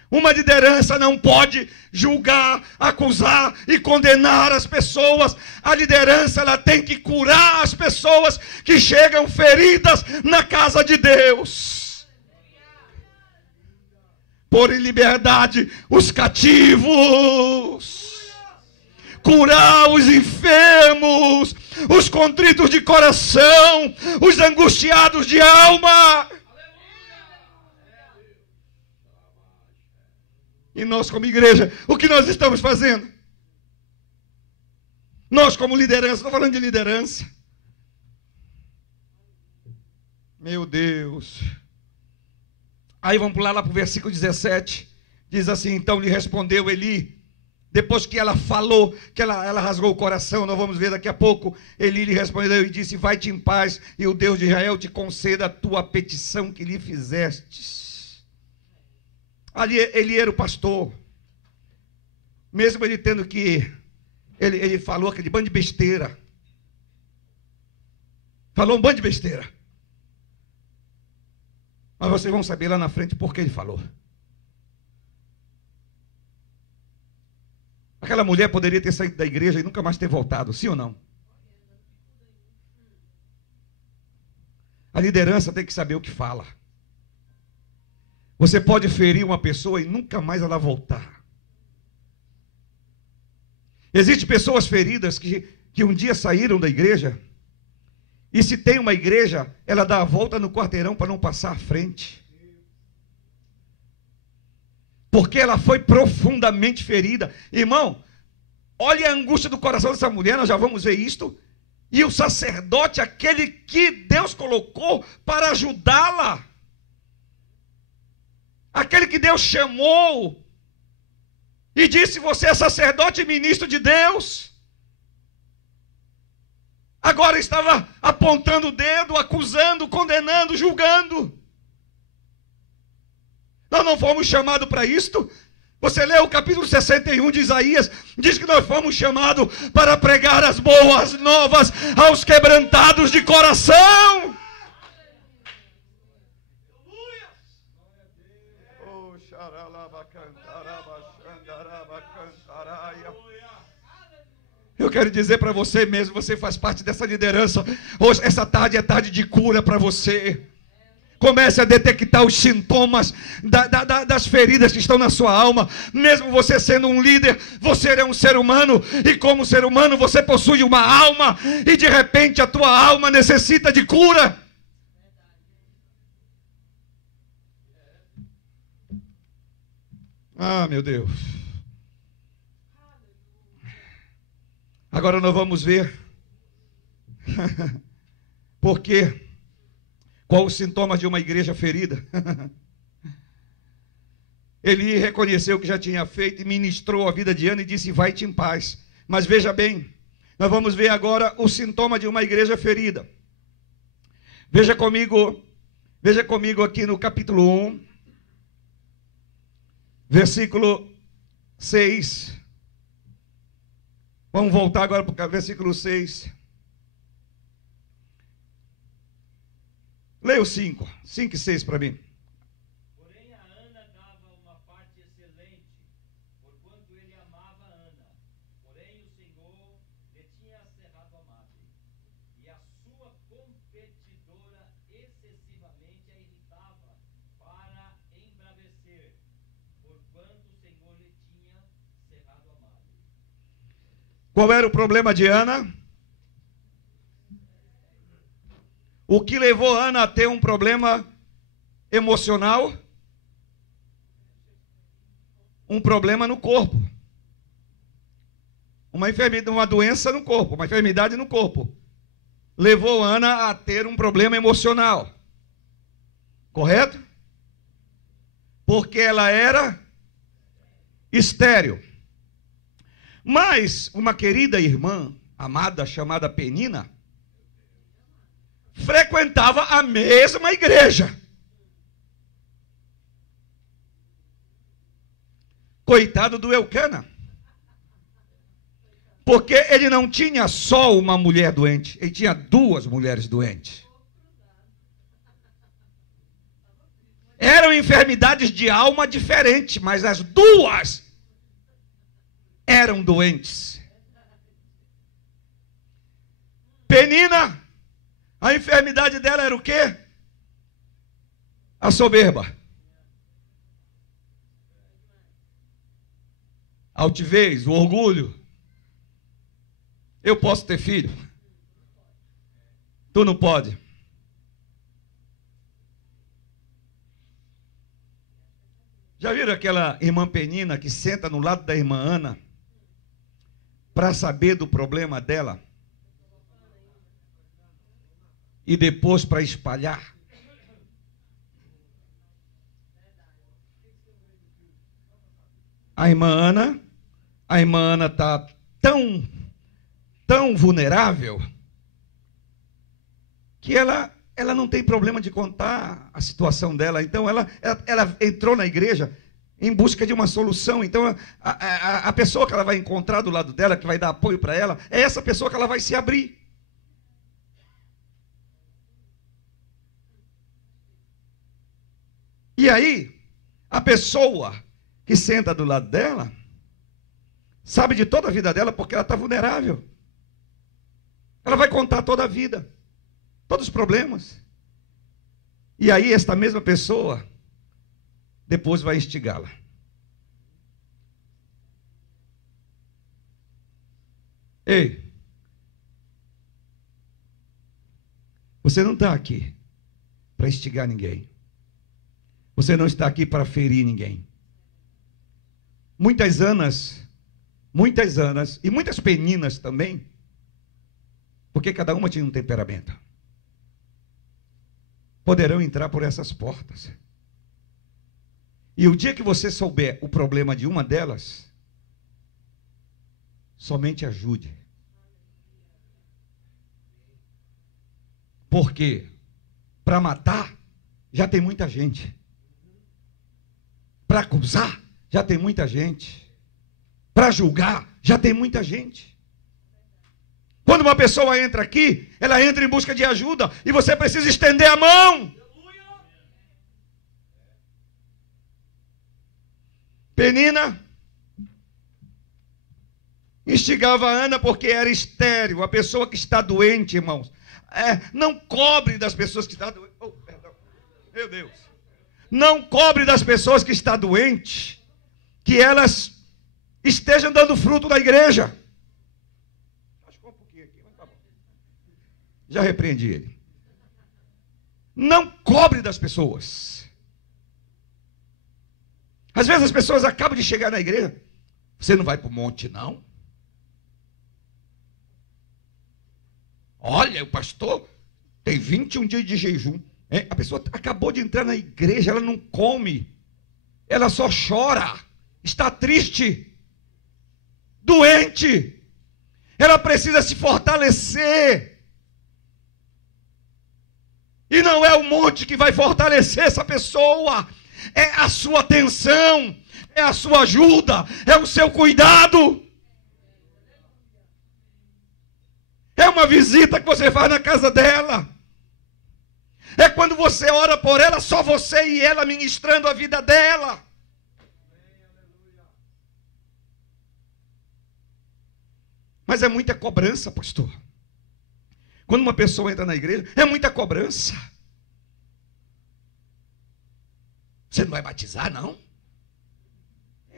Uma liderança não pode julgar, acusar e condenar as pessoas. A liderança, ela tem que curar as pessoas que chegam feridas na casa de Deus. Pôr em liberdade os cativos. Curar os enfermos, os contritos de coração, os angustiados de alma. E nós como igreja, o que nós estamos fazendo? Nós como liderança, estou falando de liderança. Meu Deus. Aí vamos pular lá para o versículo 17. Diz assim: então lhe respondeu Eli, depois que ela falou, que ela rasgou o coração, nós vamos ver daqui a pouco. Eli lhe respondeu e disse: vai-te em paz, e o Deus de Israel te conceda a tua petição que lhe fizestes. Ali ele era o pastor, mesmo ele tendo que, ele falou aquele bando de besteira, falou um bando de besteira, mas vocês vão saber lá na frente por que ele falou. Aquela mulher poderia ter saído da igreja e nunca mais ter voltado, sim ou não? A liderança tem que saber o que fala. Você pode ferir uma pessoa e nunca mais ela voltar. Existem pessoas feridas que um dia saíram da igreja, e se tem uma igreja, ela dá a volta no quarteirão para não passar à frente. Porque ela foi profundamente ferida. Irmão, olha a angústia do coração dessa mulher, nós já vamos ver isto. E o sacerdote, aquele que Deus colocou para ajudá-la, aquele que Deus chamou e disse: você é sacerdote e ministro de Deus, agora estava apontando o dedo, acusando, condenando, julgando. Nós não fomos chamados para isto. Você lê o capítulo 61 de Isaías, diz que nós fomos chamados para pregar as boas novas aos quebrantados de coração. Eu quero dizer para você mesmo, você faz parte dessa liderança. Hoje, essa tarde é tarde de cura para você. Comece a detectar os sintomas das feridas que estão na sua alma. Mesmo você sendo um líder, você é um ser humano. E como ser humano, você possui uma alma. E de repente a tua alma necessita de cura. Ah, meu Deus. Agora nós vamos ver. Por quê? Qual os sintomas de uma igreja ferida? Ele reconheceu o que já tinha feito e ministrou a vida de Ana e disse: vai-te em paz. Mas veja bem, nós vamos ver agora o sintoma de uma igreja ferida. Veja comigo aqui no capítulo 1, versículo 6. Vamos voltar agora para o versículo 6. Leia o 5 e 6 para mim. Porém a Ana dava uma parte excelente, porquanto ele amava Ana. Porém o Senhor lhe tinha cerrado a madre, e a sua competidora excessivamente a irritava para embravecer, porquanto o Senhor lhe tinha cerrado a madre. Qual era o problema de Ana? O que levou Ana a ter um problema emocional? Um problema no corpo. Uma enfermidade, uma doença no corpo, uma enfermidade no corpo. Levou Ana a ter um problema emocional. Correto? Porque ela era estéril. Mas uma querida irmã, amada, chamada Penina, frequentava a mesma igreja. Coitado do Eucana, porque ele não tinha só uma mulher doente, ele tinha duas mulheres doentes. Eram enfermidades de alma diferentes, mas as duas eram doentes. Penina, a enfermidade dela era o quê? A soberba. A altivez, o orgulho. Eu posso ter filho. Tu não pode. Já viram aquela irmã Penina que senta no lado da irmã Ana para saber do problema dela? E depois para espalhar? A irmã Ana está tão vulnerável que ela não tem problema de contar a situação dela. Então ela entrou na igreja em busca de uma solução. Então a pessoa que ela vai encontrar do lado dela, que vai dar apoio para ela, é essa pessoa que ela vai se abrir. E aí, a pessoa que senta do lado dela sabe de toda a vida dela porque ela está vulnerável. Ela vai contar toda a vida, todos os problemas. E aí esta mesma pessoa depois vai instigá-la. Ei, você não está aqui para instigar ninguém. Você não está aqui para ferir ninguém. Muitas Anas e muitas Peninas também, porque cada uma tinha um temperamento, poderão entrar por essas portas. E o dia que você souber o problema de uma delas, somente ajude. Porque para matar já tem muita gente. Para acusar já tem muita gente. Para julgar já tem muita gente. Quando uma pessoa entra aqui, ela entra em busca de ajuda e você precisa estender a mão. Penina instigava a Ana porque era estéril. A pessoa que está doente, irmãos, não cobre das pessoas que estão doentes. Oh, perdão. Meu Deus. Não cobre das pessoas que estão doentes que elas estejam dando fruto na igreja. Já repreendi ele. Não cobre das pessoas. Às vezes as pessoas acabam de chegar na igreja. Você não vai para o monte, não? Olha, o pastor tem 21 dias de jejum. A pessoa acabou de entrar na igreja, ela não come. Ela só chora. Está triste. Doente. Ela precisa se fortalecer. E não é o monte que vai fortalecer essa pessoa. É a sua atenção. É a sua ajuda. É o seu cuidado. É uma visita que você faz na casa dela. É quando você ora por ela, só você e ela ministrando a vida dela. Mas é muita cobrança, pastor. Quando uma pessoa entra na igreja, é muita cobrança. Você não vai batizar, não?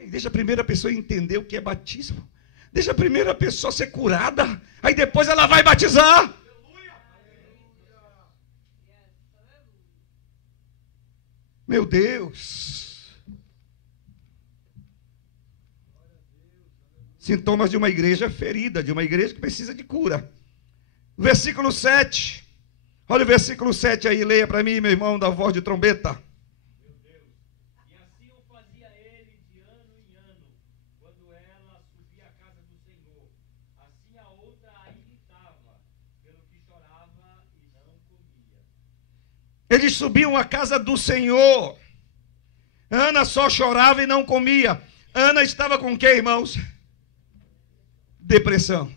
Deixa a primeira pessoa entender o que é batismo. Deixa a primeira pessoa ser curada. Aí depois ela vai batizar. Meu Deus. Sintomas de uma igreja ferida, de uma igreja que precisa de cura. Versículo 7. Olha o versículo 7 aí, leia para mim, meu irmão, da voz de trombeta. Meu Deus. E assim o fazia ele de ano em ano, quando ela subia à casa do Senhor. Assim a outra a irritava, pelo que chorava e não comia. Eles subiam à casa do Senhor. Ana só chorava e não comia. Ana estava com o quê, irmãos? Depressão.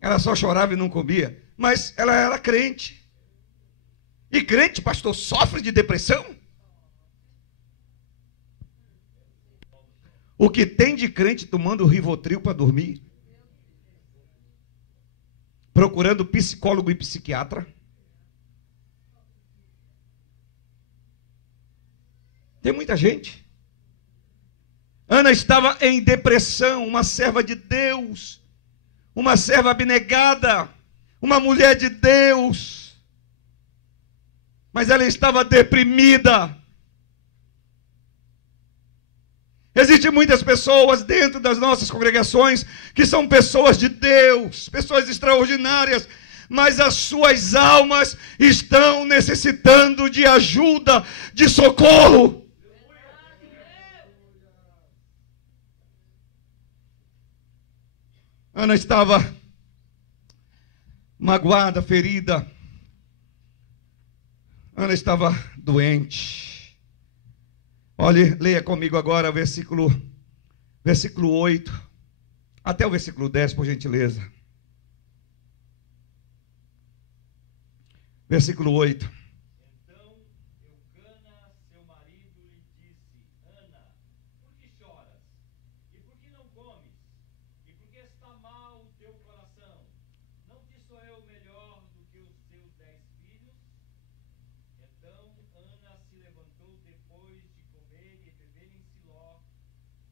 Ela só chorava e não comia. Mas ela era crente. E crente, pastor, sofre de depressão? O que tem de crente tomando Rivotril para dormir? Procurando psicólogo e psiquiatra? Tem muita gente. Ana estava em depressão, uma serva de Deus, uma serva abnegada, uma mulher de Deus. Mas ela estava deprimida. Existem muitas pessoas dentro das nossas congregações que são pessoas de Deus, pessoas extraordinárias, mas as suas almas estão necessitando de ajuda, de socorro. Ana estava magoada, ferida. Ana estava doente. Olhe, leia comigo agora o versículo 8, até o versículo 10, por gentileza. Versículo 8. Então Eucana, seu marido, lhe disse: Ana, por que choras? E por que não comes? E por que está mal o teu coração? Não te sou eu melhor do que os teus 10 filhos? Então Ana se levantou depois de comer e beber em Siló,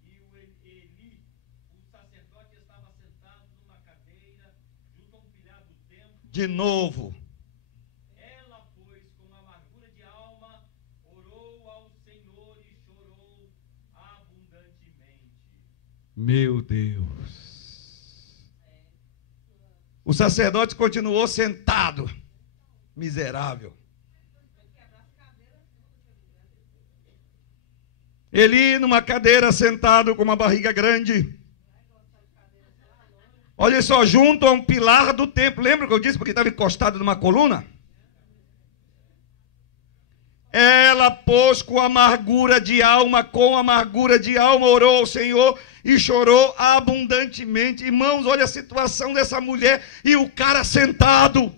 e o Eli, o sacerdote, estava sentado numa cadeira junto a um pilhar do templo. De novo. Ela, pois, com amargura de alma, orou ao Senhor e chorou abundantemente. Meu Deus. O sacerdote continuou sentado. Miserável. Ele numa cadeira sentado com uma barriga grande. Olha só, junto a um pilar do templo. Lembra que eu disse porque estava encostado numa coluna? Ela, pois, com amargura de alma, orou ao Senhor e chorou abundantemente. Irmãos, olha a situação dessa mulher e o cara sentado.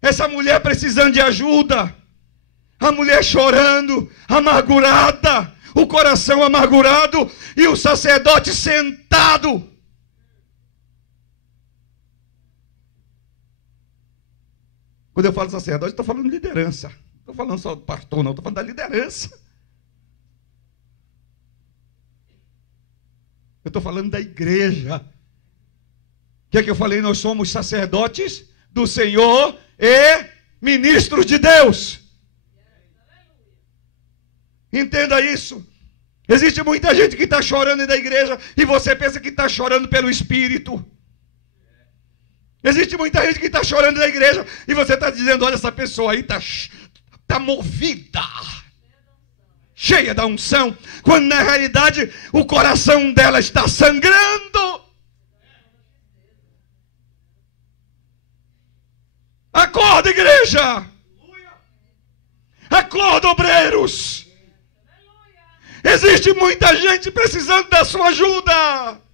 Essa mulher precisando de ajuda. A mulher chorando, amargurada, o coração amargurado e o sacerdote sentado. Quando eu falo sacerdote, estou falando de liderança. Não estou falando só do pastor, não. Estou falando da liderança. Eu estou falando da igreja. O que é que eu falei? Nós somos sacerdotes do Senhor e ministros de Deus. Entenda isso. Existe muita gente que está chorando da igreja e você pensa que está chorando pelo Espírito. Existe muita gente que está chorando da igreja e você está dizendo: olha, essa pessoa aí está movida, cheia da unção, quando na realidade o coração dela está sangrando. Acorda, igreja! Acorda, obreiros! Existe muita gente precisando da sua ajuda.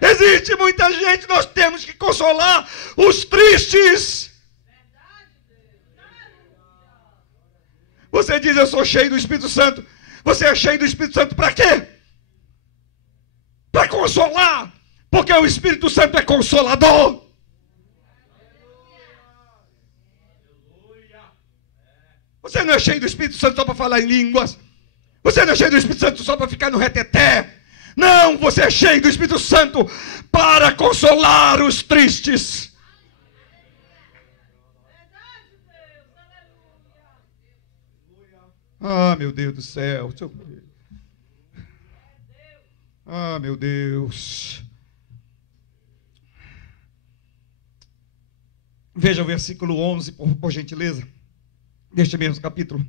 Existe muita gente, nós temos que consolar os tristes. Você diz: eu sou cheio do Espírito Santo. Você é cheio do Espírito Santo para quê? Para consolar. Porque o Espírito Santo é consolador. Você não é cheio do Espírito Santo só para falar em línguas. Você não é cheio do Espírito Santo só para ficar no reteté. Não, você é cheio do Espírito Santo para consolar os tristes. Ah, meu Deus do céu. Ah, meu Deus. Veja o versículo 11, por gentileza. Deste mesmo capítulo.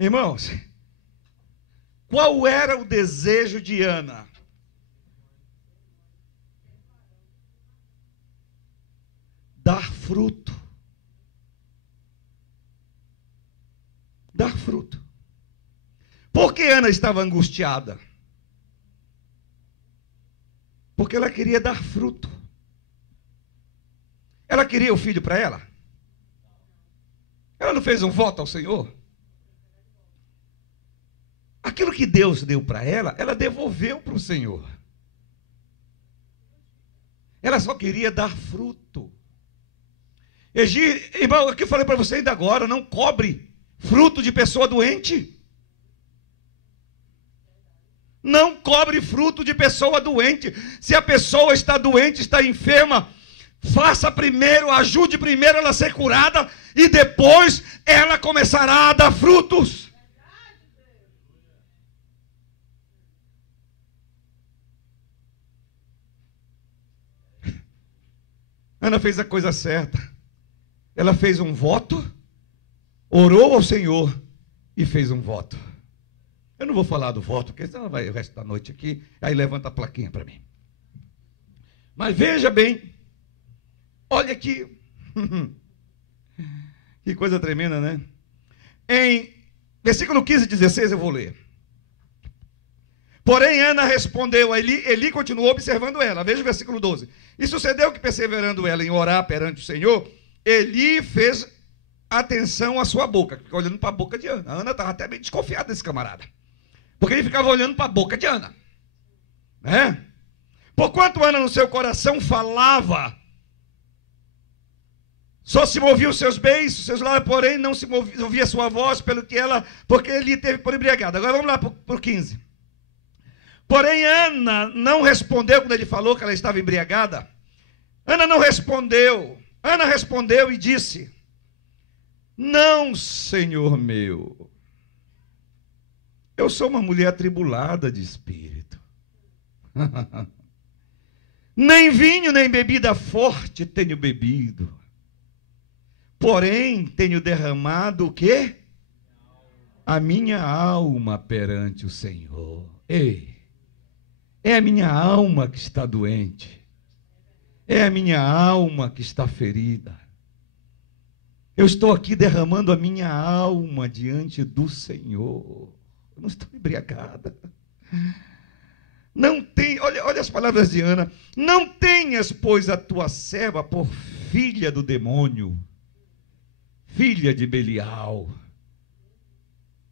Irmãos, qual era o desejo de Ana? Dar fruto. Dar fruto. Por que Ana estava angustiada? Porque ela queria dar fruto. Ela queria o filho para ela? Ela não fez um voto ao Senhor? Aquilo que Deus deu para ela, ela devolveu para o Senhor. Ela só queria dar fruto. Irmão, o que eu falei para você ainda agora, não cobre fruto de pessoa doente. Não cobre fruto de pessoa doente. Se a pessoa está doente, está enferma, faça primeiro, ajude primeiro ela a ser curada e depois ela começará a dar frutos. Ana fez a coisa certa. Ela fez um voto, orou ao Senhor e fez um voto. Eu não vou falar do voto, porque senão vai o resto da noite aqui, aí levanta a plaquinha para mim. Mas veja bem, olha aqui, que coisa tremenda, né? Em versículo 15 e 16 eu vou ler. Porém, Ana respondeu a Eli, Eli continuou observando ela. Veja o versículo 12. E sucedeu que, perseverando ela em orar perante o Senhor, Eli fez atenção à sua boca, ficou olhando para a boca de Ana. A Ana estava até bem desconfiada desse camarada, porque ele ficava olhando para a boca de Ana, né? Porquanto Ana no seu coração falava, só se moviam os seus beiços, seus lábios, porém não se ouvia a sua voz, porque ele teve por embriagado. Agora vamos lá para o 15. Porém Ana não respondeu quando ele falou que ela estava embriagada. Ana não respondeu. Ana respondeu e disse: não, Senhor meu, eu sou uma mulher atribulada de espírito. Nem vinho, nem bebida forte tenho bebido. Porém, tenho derramado o quê? A minha alma perante o Senhor. Ei, é a minha alma que está doente. É a minha alma que está ferida. Eu estou aqui derramando a minha alma diante do Senhor. Eu não estou embriagada. Não tem, olha as palavras de Ana. Não tenhas, pois, a tua serva por filha do demônio, filha de Belial,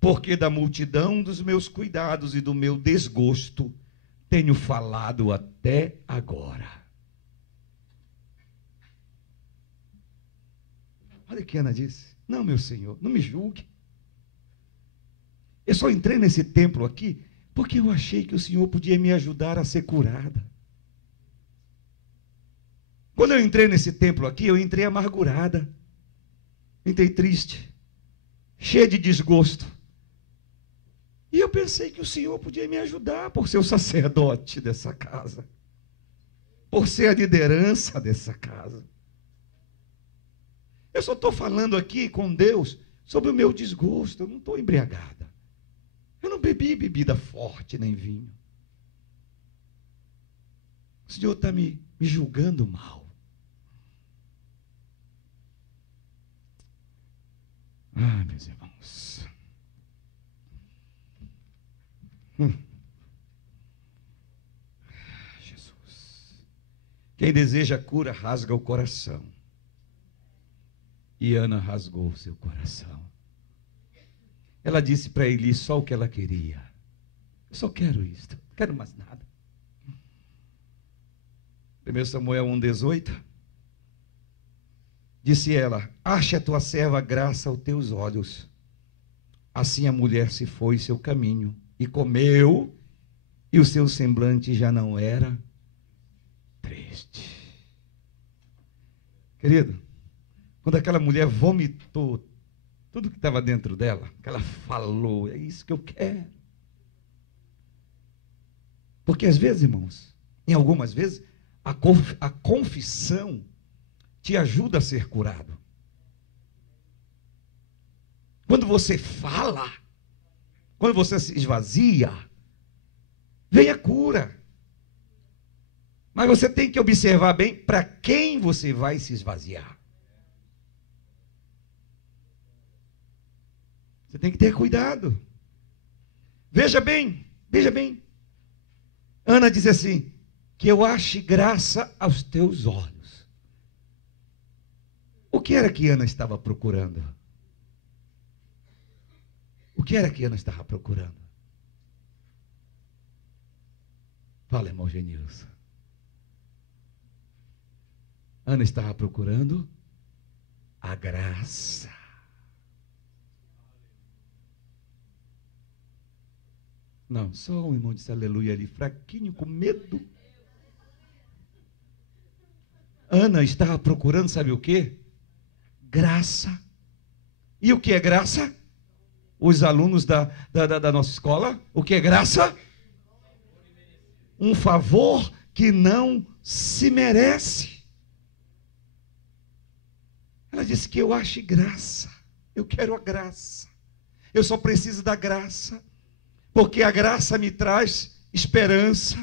porque da multidão dos meus cuidados e do meu desgosto tenho falado até agora. Olha o que Ana disse. Não, meu Senhor, não me julgue. Eu só entrei nesse templo aqui porque eu achei que o Senhor podia me ajudar a ser curada. Quando eu entrei nesse templo aqui, eu entrei amargurada. Entrei triste, cheia de desgosto. E eu pensei que o Senhor podia me ajudar por ser o sacerdote dessa casa, por ser a liderança dessa casa. Eu só estou falando aqui com Deus sobre o meu desgosto. Eu não estou embriagada. Eu não bebi bebida forte nem vinho. O Senhor está me julgando mal. Ah, meus irmãos. Jesus. Quem deseja cura, rasga o coração. E Ana rasgou o seu coração. Ela disse para Eli só o que ela queria. Eu só quero isto, não quero mais nada. 1 Samuel 1,18. Disse ela: ache a tua serva graça aos teus olhos. Assim a mulher se foi seu caminho e comeu, e o seu semblante já não era triste. Querido, quando aquela mulher vomitou tudo que estava dentro dela, que ela falou, é isso que eu quero. Porque às vezes, irmãos, em algumas vezes, a confissão te ajuda a ser curado. Quando você fala, quando você se esvazia, vem a cura. Mas você tem que observar bem para quem você vai se esvaziar. Você tem que ter cuidado. Veja bem, veja bem. Ana diz assim: que eu ache graça aos teus olhos. O que era que Ana estava procurando? O que era que Ana estava procurando? Fala, irmão Genilson. Ana estava procurando a graça. Não, só um irmão disse aleluia ali, fraquinho, com medo. Ana estava procurando, sabe o quê? Graça. E o que é graça? Os alunos da nossa escola, o que é graça? Um favor que não se merece. Ela disse que eu acho graça. Eu quero a graça. Eu só preciso da graça. Porque a graça me traz esperança.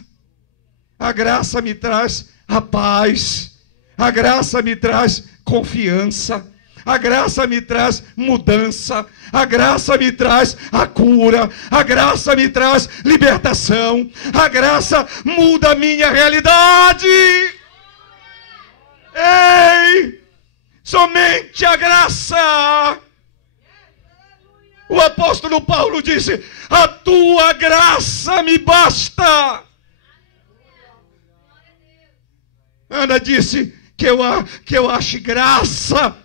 A graça me traz a paz. A graça me traz confiança. A graça me traz mudança. A graça me traz a cura. A graça me traz libertação. A graça muda a minha realidade. Ei! Somente a graça. O apóstolo Paulo disse: a tua graça me basta. Ana disse que eu acho graça.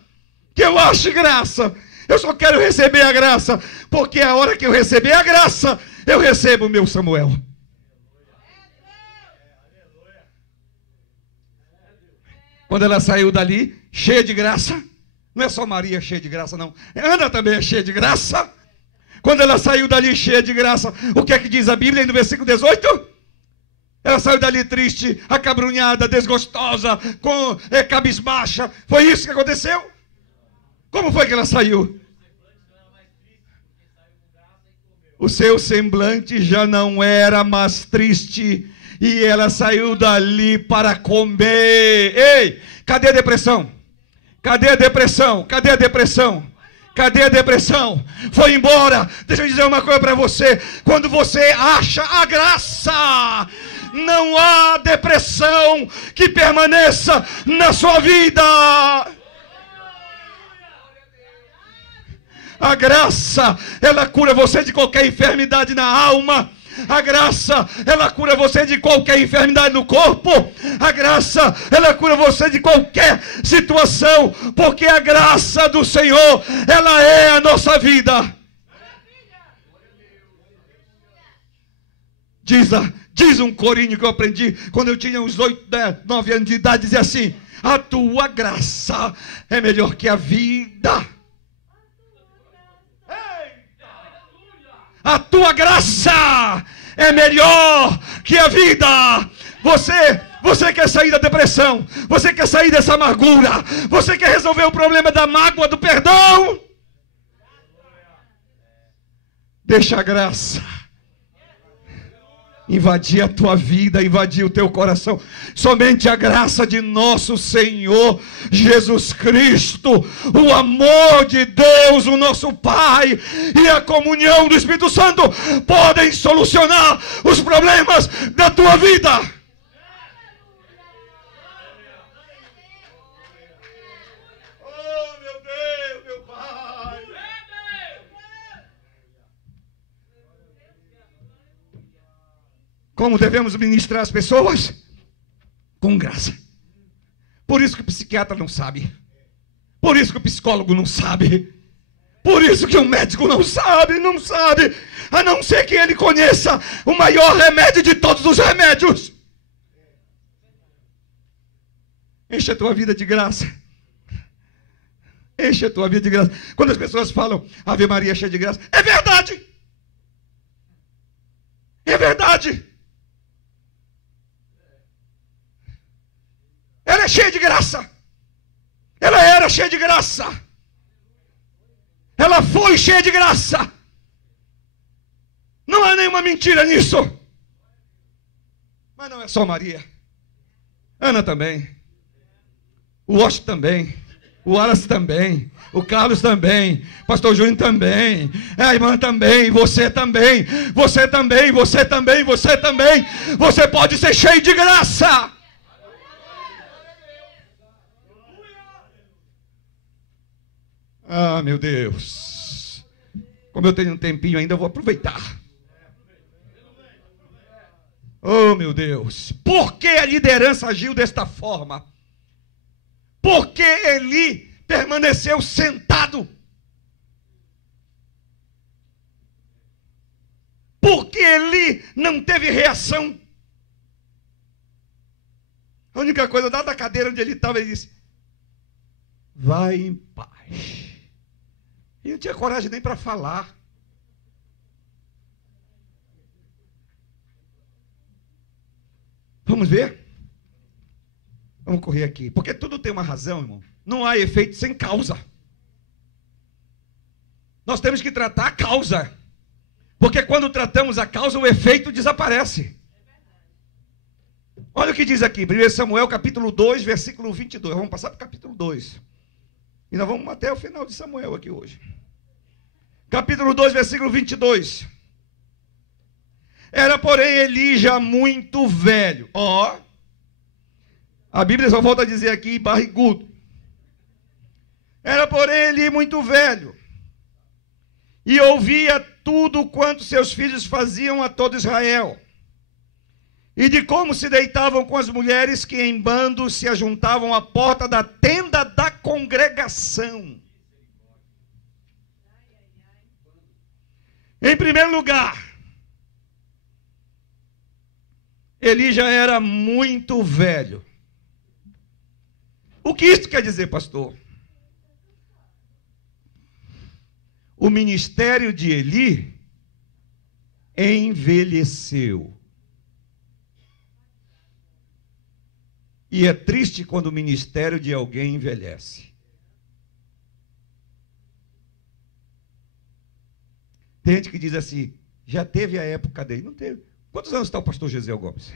Que eu acho graça. Eu só quero receber a graça, porque a hora que eu receber a graça, eu recebo o meu Samuel. Quando ela saiu dali, cheia de graça, não é só Maria cheia de graça, não. Ana também é cheia de graça. Quando ela saiu dali cheia de graça, o que é que diz a Bíblia aí no versículo 18? Ela saiu dali triste, acabrunhada, desgostosa, cabisbaixa. Foi isso que aconteceu? Como foi que ela saiu? O seu semblante já não era mais triste e ela saiu dali para comer. Ei, cadê a depressão? Cadê a depressão? Cadê a depressão? Cadê a depressão? Foi embora. Deixa eu dizer uma coisa para você. Quando você acha a graça, não há depressão que permaneça na sua vida. A graça, ela cura você de qualquer enfermidade na alma. A graça, ela cura você de qualquer enfermidade no corpo. A graça, ela cura você de qualquer situação. Porque a graça do Senhor, ela é a nossa vida. Diz um corinho que eu aprendi quando eu tinha uns 8, 10, 9 anos de idade. Dizia assim: a tua graça é melhor que a vida. A tua graça é melhor que a vida. Você quer sair da depressão? Você quer sair dessa amargura? Você quer resolver o problema da mágoa, do perdão? Deixa a graça invadir a tua vida, invadir o teu coração. Somente a graça de nosso Senhor Jesus Cristo, o amor de Deus, o nosso Pai, e a comunhão do Espírito Santo podem solucionar os problemas da tua vida. Oh, meu Deus, meu Pai. Como devemos ministrar as pessoas? Com graça. Por isso que o psiquiatra não sabe. Por isso que o psicólogo não sabe. Por isso que o médico não sabe. A não ser que ele conheça o maior remédio de todos os remédios. Enche a tua vida de graça. Enche a tua vida de graça. Quando as pessoas falam Ave Maria cheia de graça, é verdade. É verdade. Ela é cheia de graça. Ela era cheia de graça. Ela foi cheia de graça. Não há nenhuma mentira nisso. Mas não é só Maria. Ana também. O Washington também. O Wallace também. O Carlos também. Pastor Júnior também. A irmã também. Você também. Você também. Você também. Você também. Você pode ser cheio de graça. Ah, meu Deus. Como eu tenho um tempinho ainda, eu vou aproveitar. Oh, meu Deus. Por que a liderança agiu desta forma? Por que Eli permaneceu sentado? Por que Eli Eli não teve reação. A única coisa, dada a cadeira onde ele estava, ele disse: vai em paz. E não tinha coragem nem para falar. Vamos ver? Vamos correr aqui. Porque tudo tem uma razão, irmão. Não há efeito sem causa. Nós temos que tratar a causa. Porque quando tratamos a causa, o efeito desaparece. Olha o que diz aqui, 1 Samuel capítulo 2, versículo 22. Vamos passar para o capítulo 2. E nós vamos até o final de Samuel aqui hoje. Capítulo 2, versículo 22. Era, porém, Eli já muito velho. Ó, a Bíblia só volta a dizer aqui, barrigudo. Era, porém, Eli muito velho. E ouvia tudo quanto seus filhos faziam a todo Israel. E de como se deitavam com as mulheres que em bando se ajuntavam à porta da tenda da congregação. Em primeiro lugar, Eli já era muito velho. O que isso quer dizer, pastor? O ministério de Eli envelheceu. E é triste quando o ministério de alguém envelhece. Tem gente que diz assim: já teve a época dele. Não teve. Quantos anos está o pastor Gesiel Gomes?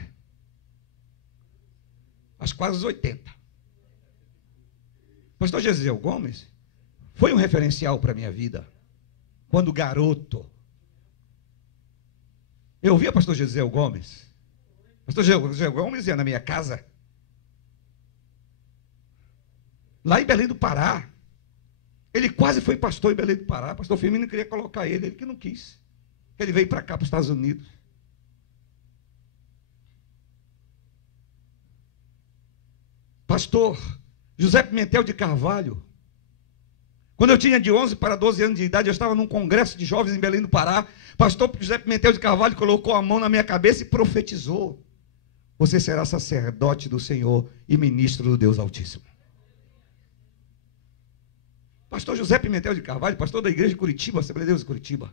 Acho quase 80. O pastor Gesiel Gomes foi um referencial para a minha vida. Quando garoto. Eu ouvia o pastor Gesiel Gomes. Pastor Gesiel Gomes ia na minha casa. Lá em Belém do Pará. Ele quase foi pastor em Belém do Pará. Pastor Firmino queria colocar ele que não quis. Ele veio para cá, para os Estados Unidos. Pastor José Pimentel de Carvalho. Quando eu tinha de 11 para 12 anos de idade, eu estava num congresso de jovens em Belém do Pará. Pastor José Pimentel de Carvalho colocou a mão na minha cabeça e profetizou: você será sacerdote do Senhor e ministro do Deus Altíssimo. Pastor José Pimentel de Carvalho, pastor da igreja de Curitiba, Assembleia de Deus de Curitiba.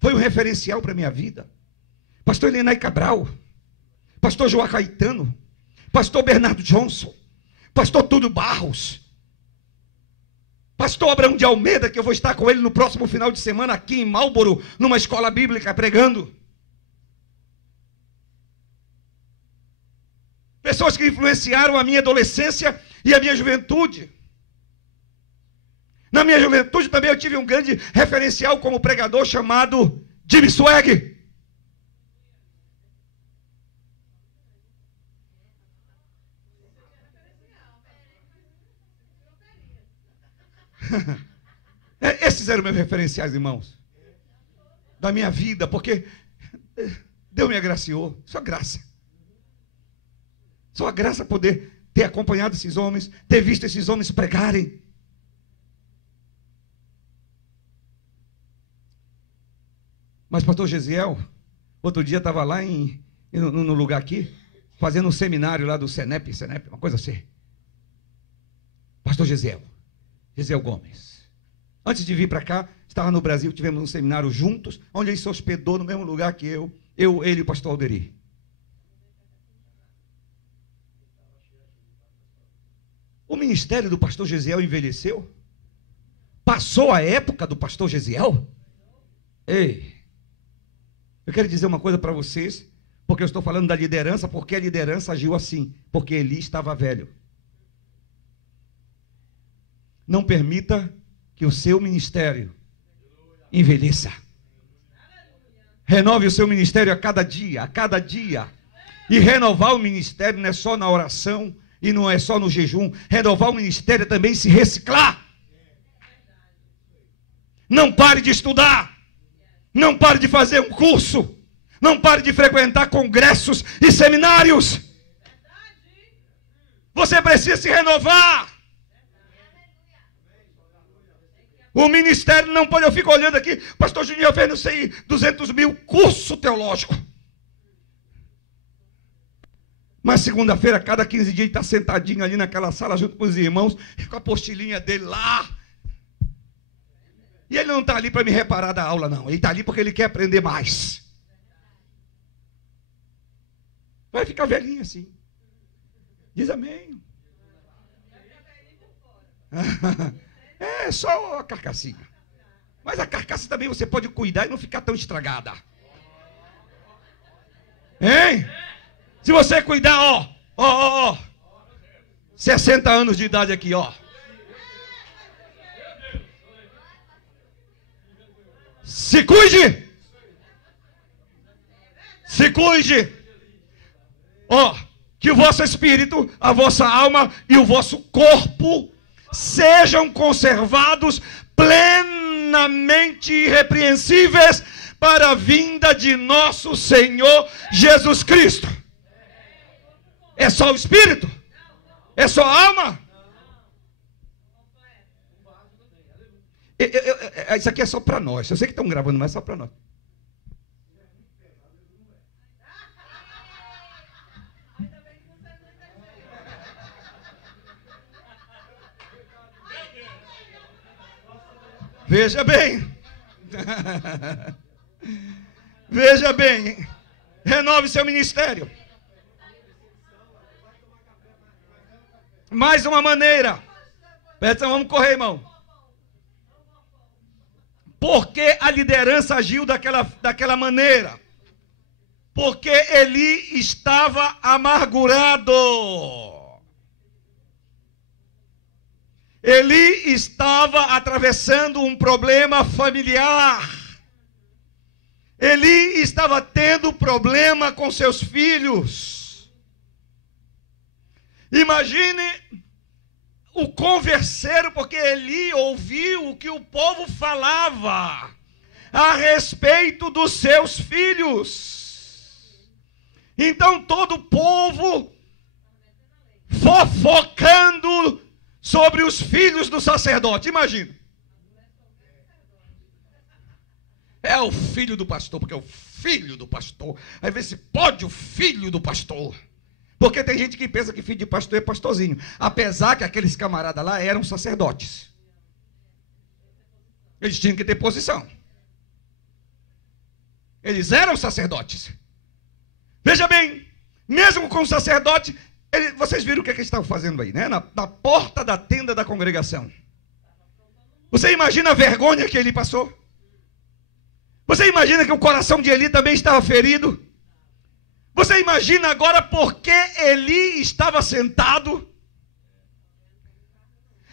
Foi um referencial para a minha vida. Pastor Elenay Cabral, pastor João Caetano, pastor Bernardo Johnson, pastor Túlio Barros, pastor Abraão de Almeida, que eu vou estar com ele no próximo final de semana aqui em Marlboro, numa escola bíblica pregando. Pessoas que influenciaram a minha adolescência e a minha juventude. Na minha juventude também eu tive um grande referencial como pregador chamado Jimmy Swag. Esses eram meus referenciais, irmãos, da minha vida, porque Deus me agraciou. Só graça. Só a graça poder ter acompanhado esses homens, ter visto esses homens pregarem. Mas pastor Gesiel, outro dia estava lá no lugar aqui, fazendo um seminário lá do Senep, uma coisa assim. Pastor Gesiel Gomes. Antes de vir para cá, estava no Brasil, tivemos um seminário juntos, onde ele se hospedou no mesmo lugar que eu, ele e o pastor Alderi. O ministério do pastor Gesiel envelheceu? Passou a época do pastor Gesiel? Ei! Eu quero dizer uma coisa para vocês, porque eu estou falando da liderança, porque a liderança agiu assim, porque Eli estava velho. Não permita que o seu ministério envelheça. Renove o seu ministério a cada dia. E renovar o ministério não é só na oração e não é só no jejum. Renovar o ministério é também se reciclar. Não pare de estudar. Não pare de fazer um curso. Não pare de frequentar congressos e seminários. Você precisa se renovar. O ministério não pode, eu fico olhando aqui, pastor Juninho fez, não sei, 200 mil curso teológico. Mas segunda-feira, cada 15 dias, ele está sentadinho ali naquela sala junto com os irmãos, com a apostilinha dele lá. E ele não está ali para me reparar da aula, não. Ele está ali porque ele quer aprender mais. Vai ficar velhinho assim. Diz amém. É só a carcassinha. Mas a carcaça também você pode cuidar e não ficar tão estragada. Hein? Se você cuidar, ó. 60 anos de idade aqui, ó. Se cuide. Se cuide. Ó, que o vosso espírito, a vossa alma e o vosso corpo sejam conservados plenamente irrepreensíveis para a vinda de nosso Senhor Jesus Cristo. É só o espírito? É só a alma? Isso aqui é só para nós. Eu sei que estão gravando, mas é só para nós. Veja bem. Veja bem. Renove seu ministério. Mais uma maneira. Presta, vamos correr, irmão. Por que a liderança agiu daquela maneira? Porque Eli estava amargurado. Eli estava atravessando um problema familiar. Eli estava tendo problema com seus filhos. Imagine o converseiro, porque Eli ouviu o que o povo falava a respeito dos seus filhos. Então todo o povo fofocando sobre os filhos do sacerdote. Imagina. É o filho do pastor, porque é o filho do pastor. Aí vê se pode o filho do pastor. Porque tem gente que pensa que filho de pastor é pastorzinho. Apesar que aqueles camaradas lá eram sacerdotes. Eles tinham que ter posição. Eles eram sacerdotes. Veja bem, mesmo com o sacerdote, vocês viram o que eles estavam fazendo aí, né? Na porta da tenda da congregação. Você imagina a vergonha que ele passou? Você imagina que o coração de Eli também estava ferido? Você imagina agora por que Eli estava sentado?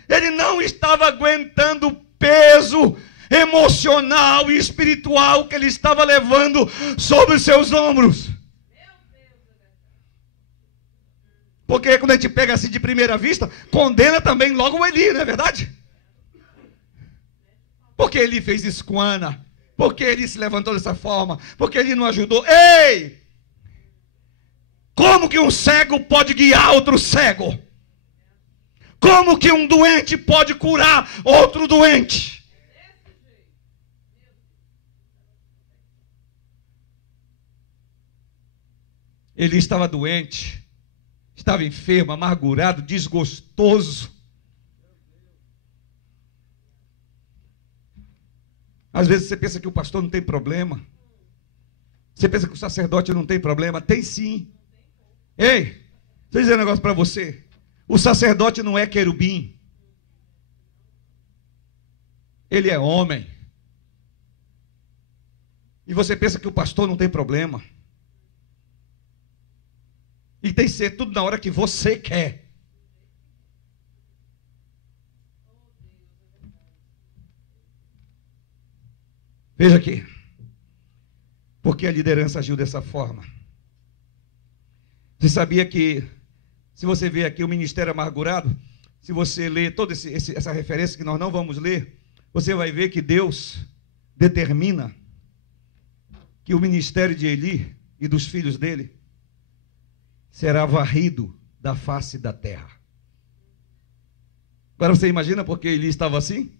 Ele não estava aguentando o peso emocional e espiritual que ele estava levando sobre os seus ombros. Porque quando a gente pega assim de primeira vista, condena também logo o Eli, não é verdade? Porque Eli fez isso com Ana? Porque Eli se levantou dessa forma? Porque Eli não ajudou? Ei! Como que um cego pode guiar outro cego? Como que um doente pode curar outro doente? Ele estava doente, estava enfermo, amargurado, desgostoso. Às vezes você pensa que o pastor não tem problema. Você pensa que o sacerdote não tem problema. Tem sim. Ei, deixa eu dizer um negócio para você. O sacerdote não é querubim. Ele é homem. E você pensa que o pastor não tem problema. E tem que ser tudo na hora que você quer. Veja aqui. Por que a liderança agiu dessa forma? Você sabia que, se você vê aqui o ministério amargurado, se você ler toda essa referência que nós não vamos ler, você vai ver que Deus determina que o ministério de Eli e dos filhos dele será varrido da face da terra. Agora você imagina por que Eli estava assim?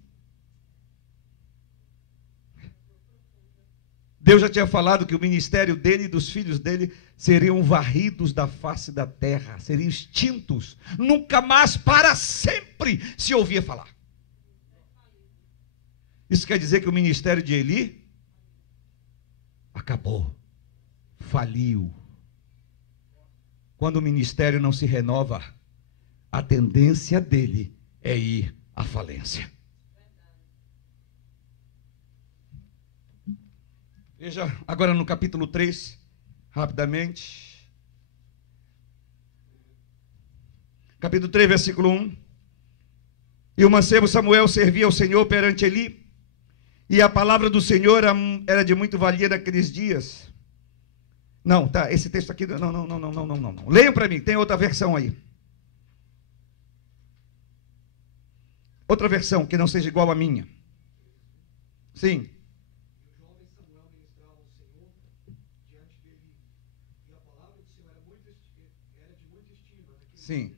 Deus já tinha falado que o ministério dele e dos filhos dele seriam varridos da face da terra, seriam extintos. Nunca mais, para sempre, se ouvia falar. Isso quer dizer que o ministério de Eli acabou, faliu. Quando o ministério não se renova, a tendência dele é ir à falência. Veja agora no capítulo 3, rapidamente. Capítulo 3, versículo 1. E o mancebo Samuel servia ao Senhor perante Eli, e a palavra do Senhor era de muito valia naqueles dias. Não, tá, esse texto aqui, não. Leiam para mim, tem outra versão aí. Outra versão que não seja igual à minha. Sim. Sim.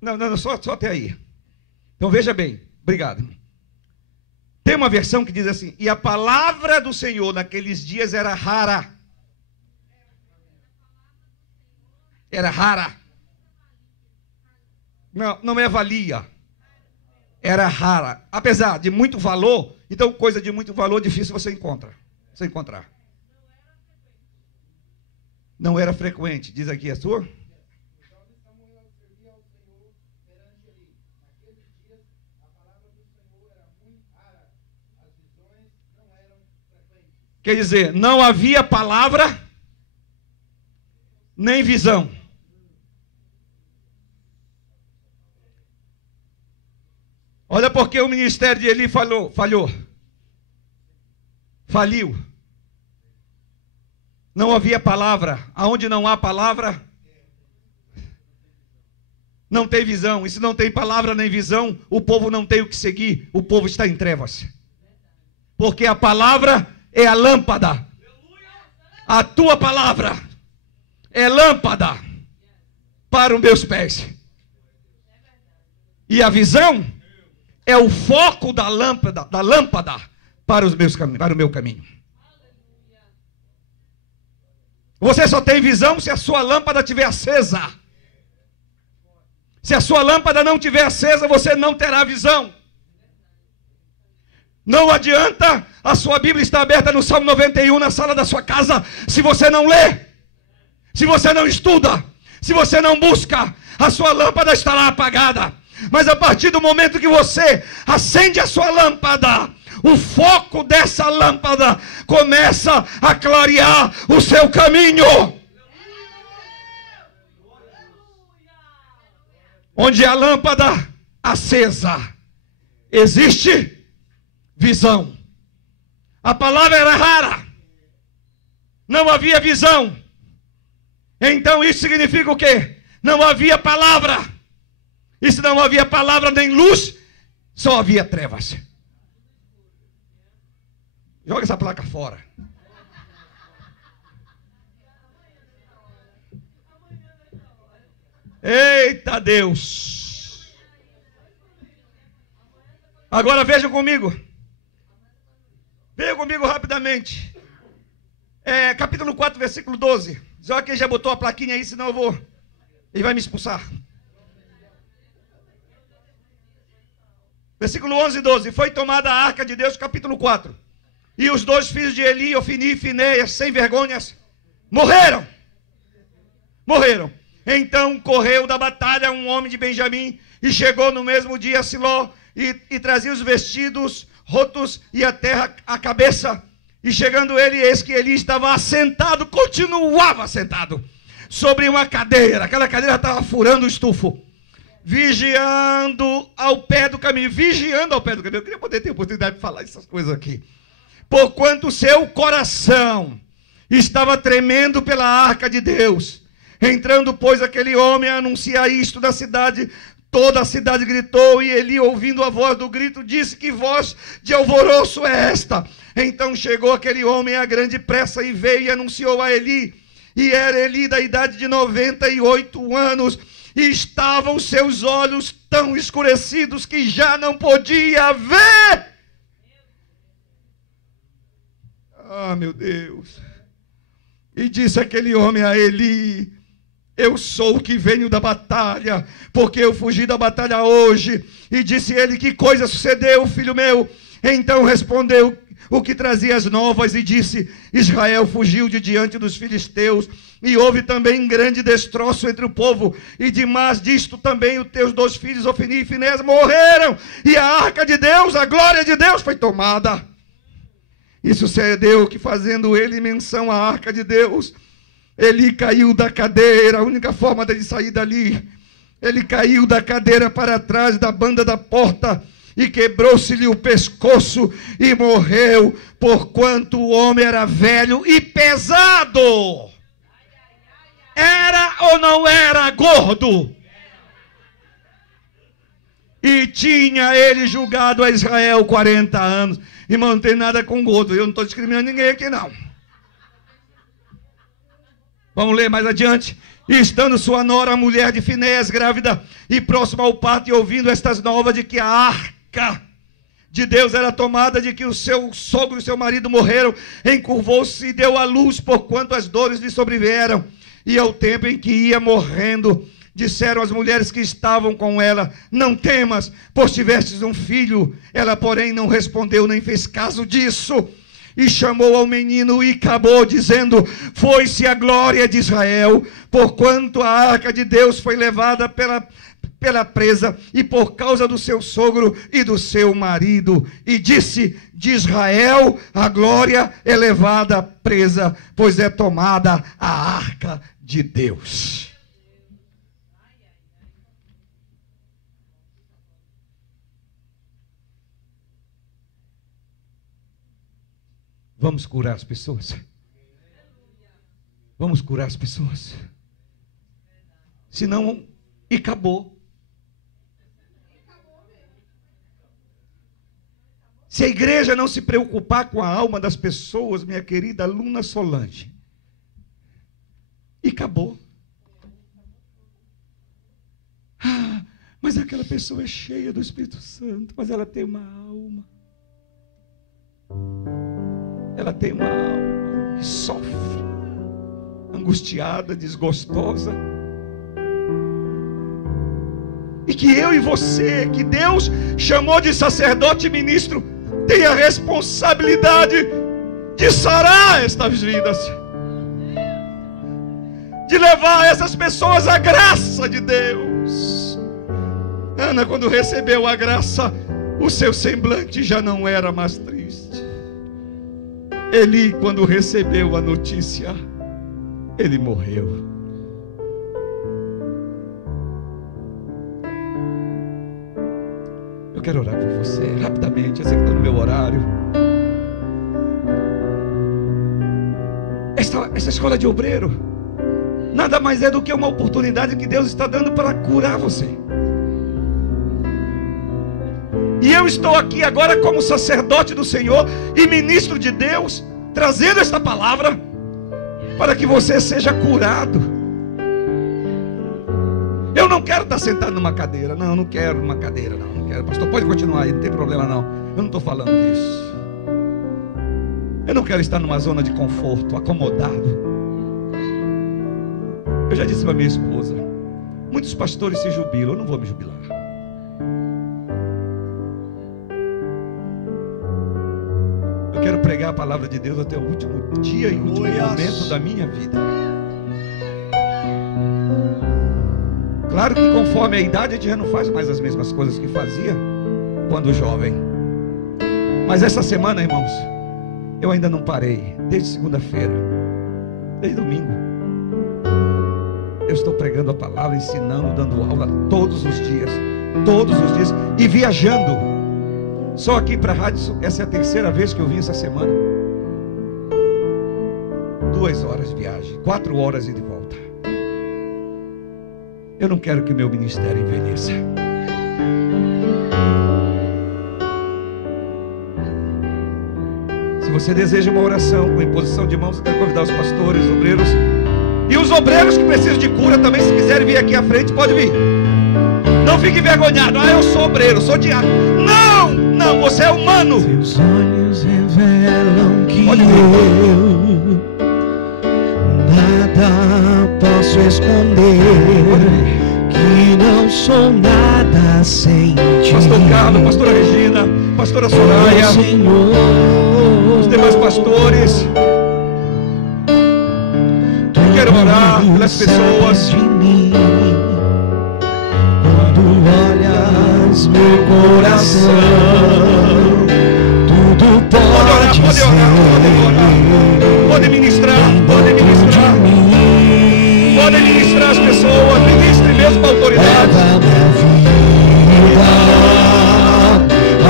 Não, só até aí. Então veja bem, obrigado. Tem uma versão que diz assim: e a palavra do Senhor naqueles dias era rara. Era rara. Não é valia. Era rara. Apesar de muito valor, então coisa de muito valor difícil você encontrar. Não era frequente. Diz aqui a sua. Quer dizer, não havia palavra, nem visão. Olha porque o ministério de Eli falhou. Faliu. Não havia palavra. Aonde não há palavra, não tem visão. E se não tem palavra nem visão, o povo não tem o que seguir. O povo está em trevas. Porque a palavra é a lâmpada. A tua palavra é lâmpada para os meus pés. E a visão é o foco da lâmpada para o meu caminho. Você só tem visão se a sua lâmpada estiver acesa. Se a sua lâmpada não estiver acesa, você não terá visão. Não adianta a sua Bíblia estar aberta no Salmo 91 na sala da sua casa, se você não lê, se você não estuda, se você não busca, a sua lâmpada estará apagada. Mas a partir do momento que você acende a sua lâmpada, o foco dessa lâmpada começa a clarear o seu caminho. Onde a lâmpada acesa, existe visão. A palavra era rara, não havia visão. Então isso significa o quê? Não havia palavra. E se não havia palavra nem luz, só havia trevas. Joga essa placa fora. Eita Deus. Agora vejam comigo. Venha comigo rapidamente. Capítulo 4, versículo 12. Só quem já botou a plaquinha aí, senão ele vai me expulsar. Versículo 11 e 12. Foi tomada a arca de Deus, capítulo 4. E os dois filhos de Eli, Ofni e Finéias, sem vergonhas, morreram. Então correu da batalha um homem de Benjamim e chegou no mesmo dia a Siló e trazia os vestidos rotos e a terra à cabeça. E chegando ele, eis que Eli estava assentado, continuava assentado sobre uma cadeira. Aquela cadeira estava furando o estufo. Vigiando ao pé do caminho. Eu queria poder ter a oportunidade de falar essas coisas aqui. Porquanto seu coração estava tremendo pela arca de Deus. Entrando, pois, aquele homem a anunciar isto da cidade, toda a cidade gritou, e Eli, ouvindo a voz do grito, disse: que voz de alvoroço é esta? Então chegou aquele homem a grande pressa e veio e anunciou a Eli. E era Eli da idade de 98 anos, e estavam seus olhos tão escurecidos que já não podia ver. Ah, meu Deus. E disse aquele homem a Eli: eu sou o que venho da batalha, porque eu fugi da batalha hoje. E disse ele: que coisa sucedeu, filho meu? Então respondeu o que trazia as novas e disse: Israel fugiu de diante dos filisteus, e houve também grande destroço entre o povo, e demais disto também os teus 2 filhos, Ofni e Finés, morreram, e a arca de Deus, a glória de Deus, foi tomada. E sucedeu que, fazendo ele menção à arca de Deus, ele caiu da cadeira. A única forma de sair dali, ele caiu da cadeira para trás da banda da porta, e quebrou-se-lhe o pescoço e morreu, porquanto o homem era velho e pesado. Era ou não era gordo? E tinha ele julgado a Israel 40 anos. Irmão, não tem nada com gordo. Eu não estou discriminando ninguém aqui, não. Vamos ler mais adiante. E estando sua nora, a mulher de Finés, grávida e próxima ao parto, e ouvindo estas novas de que a arca de Deus era tomada, de que o seu sogro e seu marido morreram, encurvou-se e deu à luz, porquanto as dores lhe sobrevieram. E ao tempo em que ia morrendo, disseram as mulheres que estavam com ela: não temas, pois tivestes um filho. Ela, porém, não respondeu, nem fez caso disso. E chamou ao menino e acabou, dizendo: foi-se a glória de Israel, porquanto a arca de Deus foi levada pela presa, e por causa do seu sogro e do seu marido. E disse: de Israel a glória é levada presa, pois é tomada a arca de Deus. Vamos curar as pessoas. Vamos curar as pessoas. Senão, e acabou. Se a igreja não se preocupar com a alma das pessoas, minha querida Luna Solange, e acabou. Ah, mas aquela pessoa é cheia do Espírito Santo, mas ela tem uma alma. Ela tem uma alma que sofre, angustiada, desgostosa. E que eu e você, que Deus chamou de sacerdote e ministro, tem a responsabilidade de sarar estas vidas, de levar essas pessoas à graça de Deus. Ana, quando recebeu a graça, o seu semblante já não era mais triste. Eli, quando recebeu a notícia, ele morreu. Eu quero orar por você rapidamente, eu sei que está no meu horário. Essa escola de obreiro nada mais é do que uma oportunidade que Deus está dando para curar você. E eu estou aqui agora como sacerdote do Senhor e ministro de Deus, trazendo esta palavra para que você seja curado. Eu não quero estar sentado numa cadeira. Não, eu não quero numa cadeira, não quero. Pastor, pode continuar aí, não tem problema não. Eu não estou falando disso. Eu não quero estar numa zona de conforto, acomodado. Eu já disse para minha esposa: muitos pastores se jubilam, eu não vou me jubilar. Eu quero pregar a palavra de Deus até o último dia e último momento da minha vida. Claro que conforme a idade a gente já não faz mais as mesmas coisas que fazia quando jovem. Mas essa semana, irmãos, eu ainda não parei. Desde segunda-feira, desde domingo, eu estou pregando a palavra, ensinando, dando aula todos os dias e viajando. Só aqui para a rádio, essa é a terceira vez que eu vim essa semana. 2 horas de viagem, 4 horas e de volta. Eu não quero que o meu ministério envelheça. Se você deseja uma oração com imposição de mãos, eu quero convidar os pastores, obreiros, E os obreiros que precisam de cura também, se quiserem vir aqui à frente, pode vir. Não fique envergonhado. Eu sou obreiro, sou diácono. Não, você é humano. Teus olhos revelam que Pode vir. eu nada posso esconder, que não sou nada sem ti. Pastor Carlos, pastora Regina, pastora Soraya, Senhor, os demais pastores. Quero orar pelas pessoas. De mim. Quando olhas meu coração, tudo Pode orar, pode pode ser. orar. Pode ministrar, pode ministrar. Pode ministrar as pessoas. Ministre mesmo com autoridade. Leva minha vida a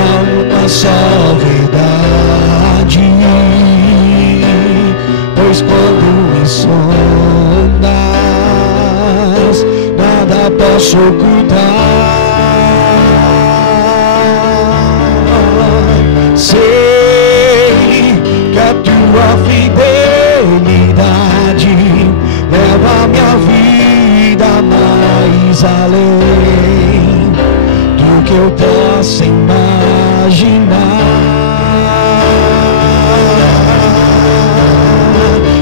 uma só verdade, pois quando me sondas, nada posso ocultar. Sei que a tua fidelidade leva minha vida mais além do que eu possa imaginar.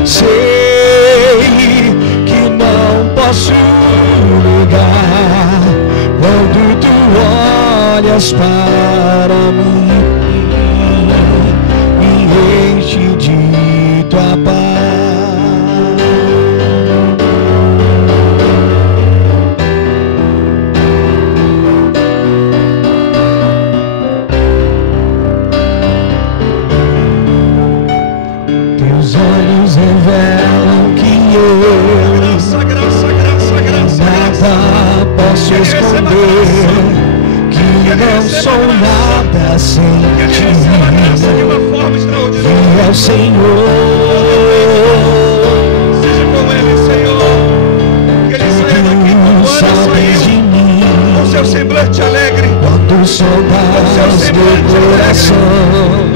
Sei que não posso negar quando tu olhas para mim, me enche de tua paz. Teus olhos revelam que eu Graça. nada posso esconder, que não sou nada sem Que ele receba a graça de ti. uma forma extraordinária. Fiel ao Senhor, Seja com ele, Senhor. Que ele saia daqui como Ana sabes de saiu, mim, com seu semblante alegre. quando sondas meu coração,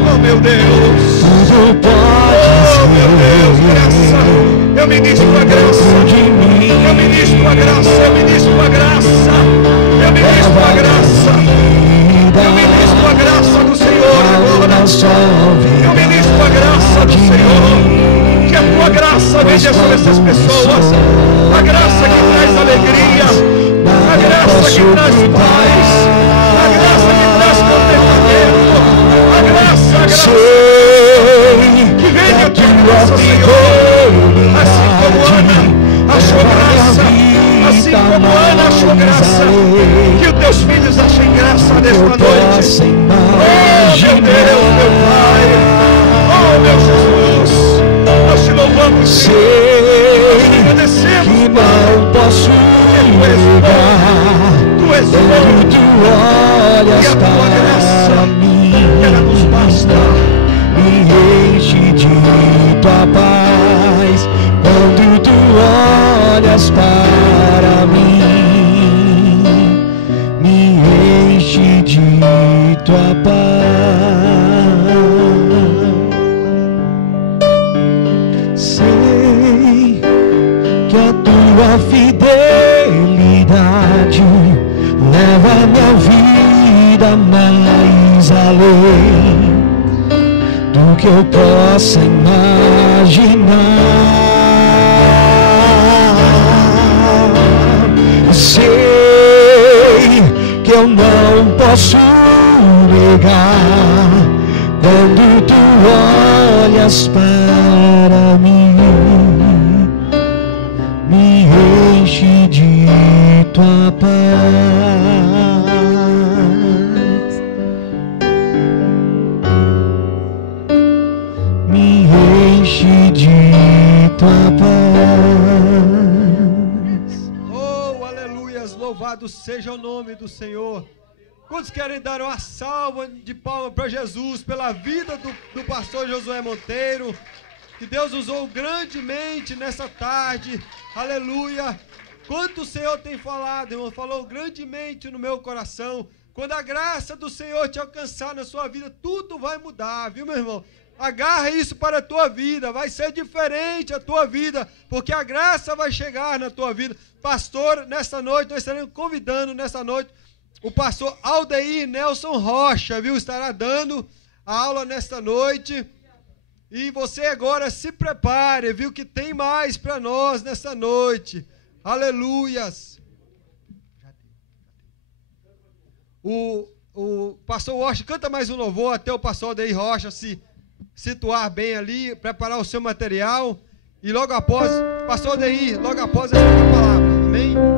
Oh, meu Deus. tudo pode Oh, meu Deus, graça. ser. Eu ministro a graça. De mim, Eu ministro a graça. Eu ministro a graça. Eu ministro a graça. Eu ministro a graça do Senhor agora. Eu ministro a graça do Senhor. Que a tua graça venha sobre essas pessoas. A graça que traz alegria. A graça que traz paz. A graça que traz contentamento. A graça. Que venha a tua graça, Senhor. Assim como Ana achou graça. Assim como Ana achou graça. Que os teus filhos achem graça nesta noite. Oh, meu Deus, meu Pai. Oh, meu Jesus. Nós te louvamos, Senhor. Nós te agradecemos. que não posso negar, Tu és quando bom. tu olhas E a tua graça, para mim, ela nos basta. me enche de tua paz. Quando tu olhas para mim, me enche de tua paz. Sei que a tua fidelidade leva minha vida mais além do que eu possa imaginar. Sei que eu não posso negar quando tu olhas para mim, me enche de tua paz, me enche de tua paz. Oh, aleluias, louvado seja o nome do Senhor. Quantos querem dar uma salva de palmas para Jesus pela vida do pastor Josué Monteiro? Que Deus usou grandemente nessa tarde, aleluia. Quanto o Senhor tem falado, irmão, falou grandemente no meu coração. Quando a graça do Senhor te alcançar na sua vida, tudo vai mudar, viu, meu irmão? Agarra isso para a tua vida. Vai ser diferente a tua vida, porque a graça vai chegar na tua vida. Pastor, nesta noite, nós estaremos convidando, nesta noite, o pastor Aldeir Nelson Rocha, viu? Estará dando a aula nesta noite. E você agora se prepare, viu? Que tem mais para nós nesta noite. Aleluias. O pastor Rocha canta mais um louvor até o pastor Aldeir Rocha se situar bem ali, preparar o seu material. E logo após, pastor Aldeir, logo após essa palavra. Amém?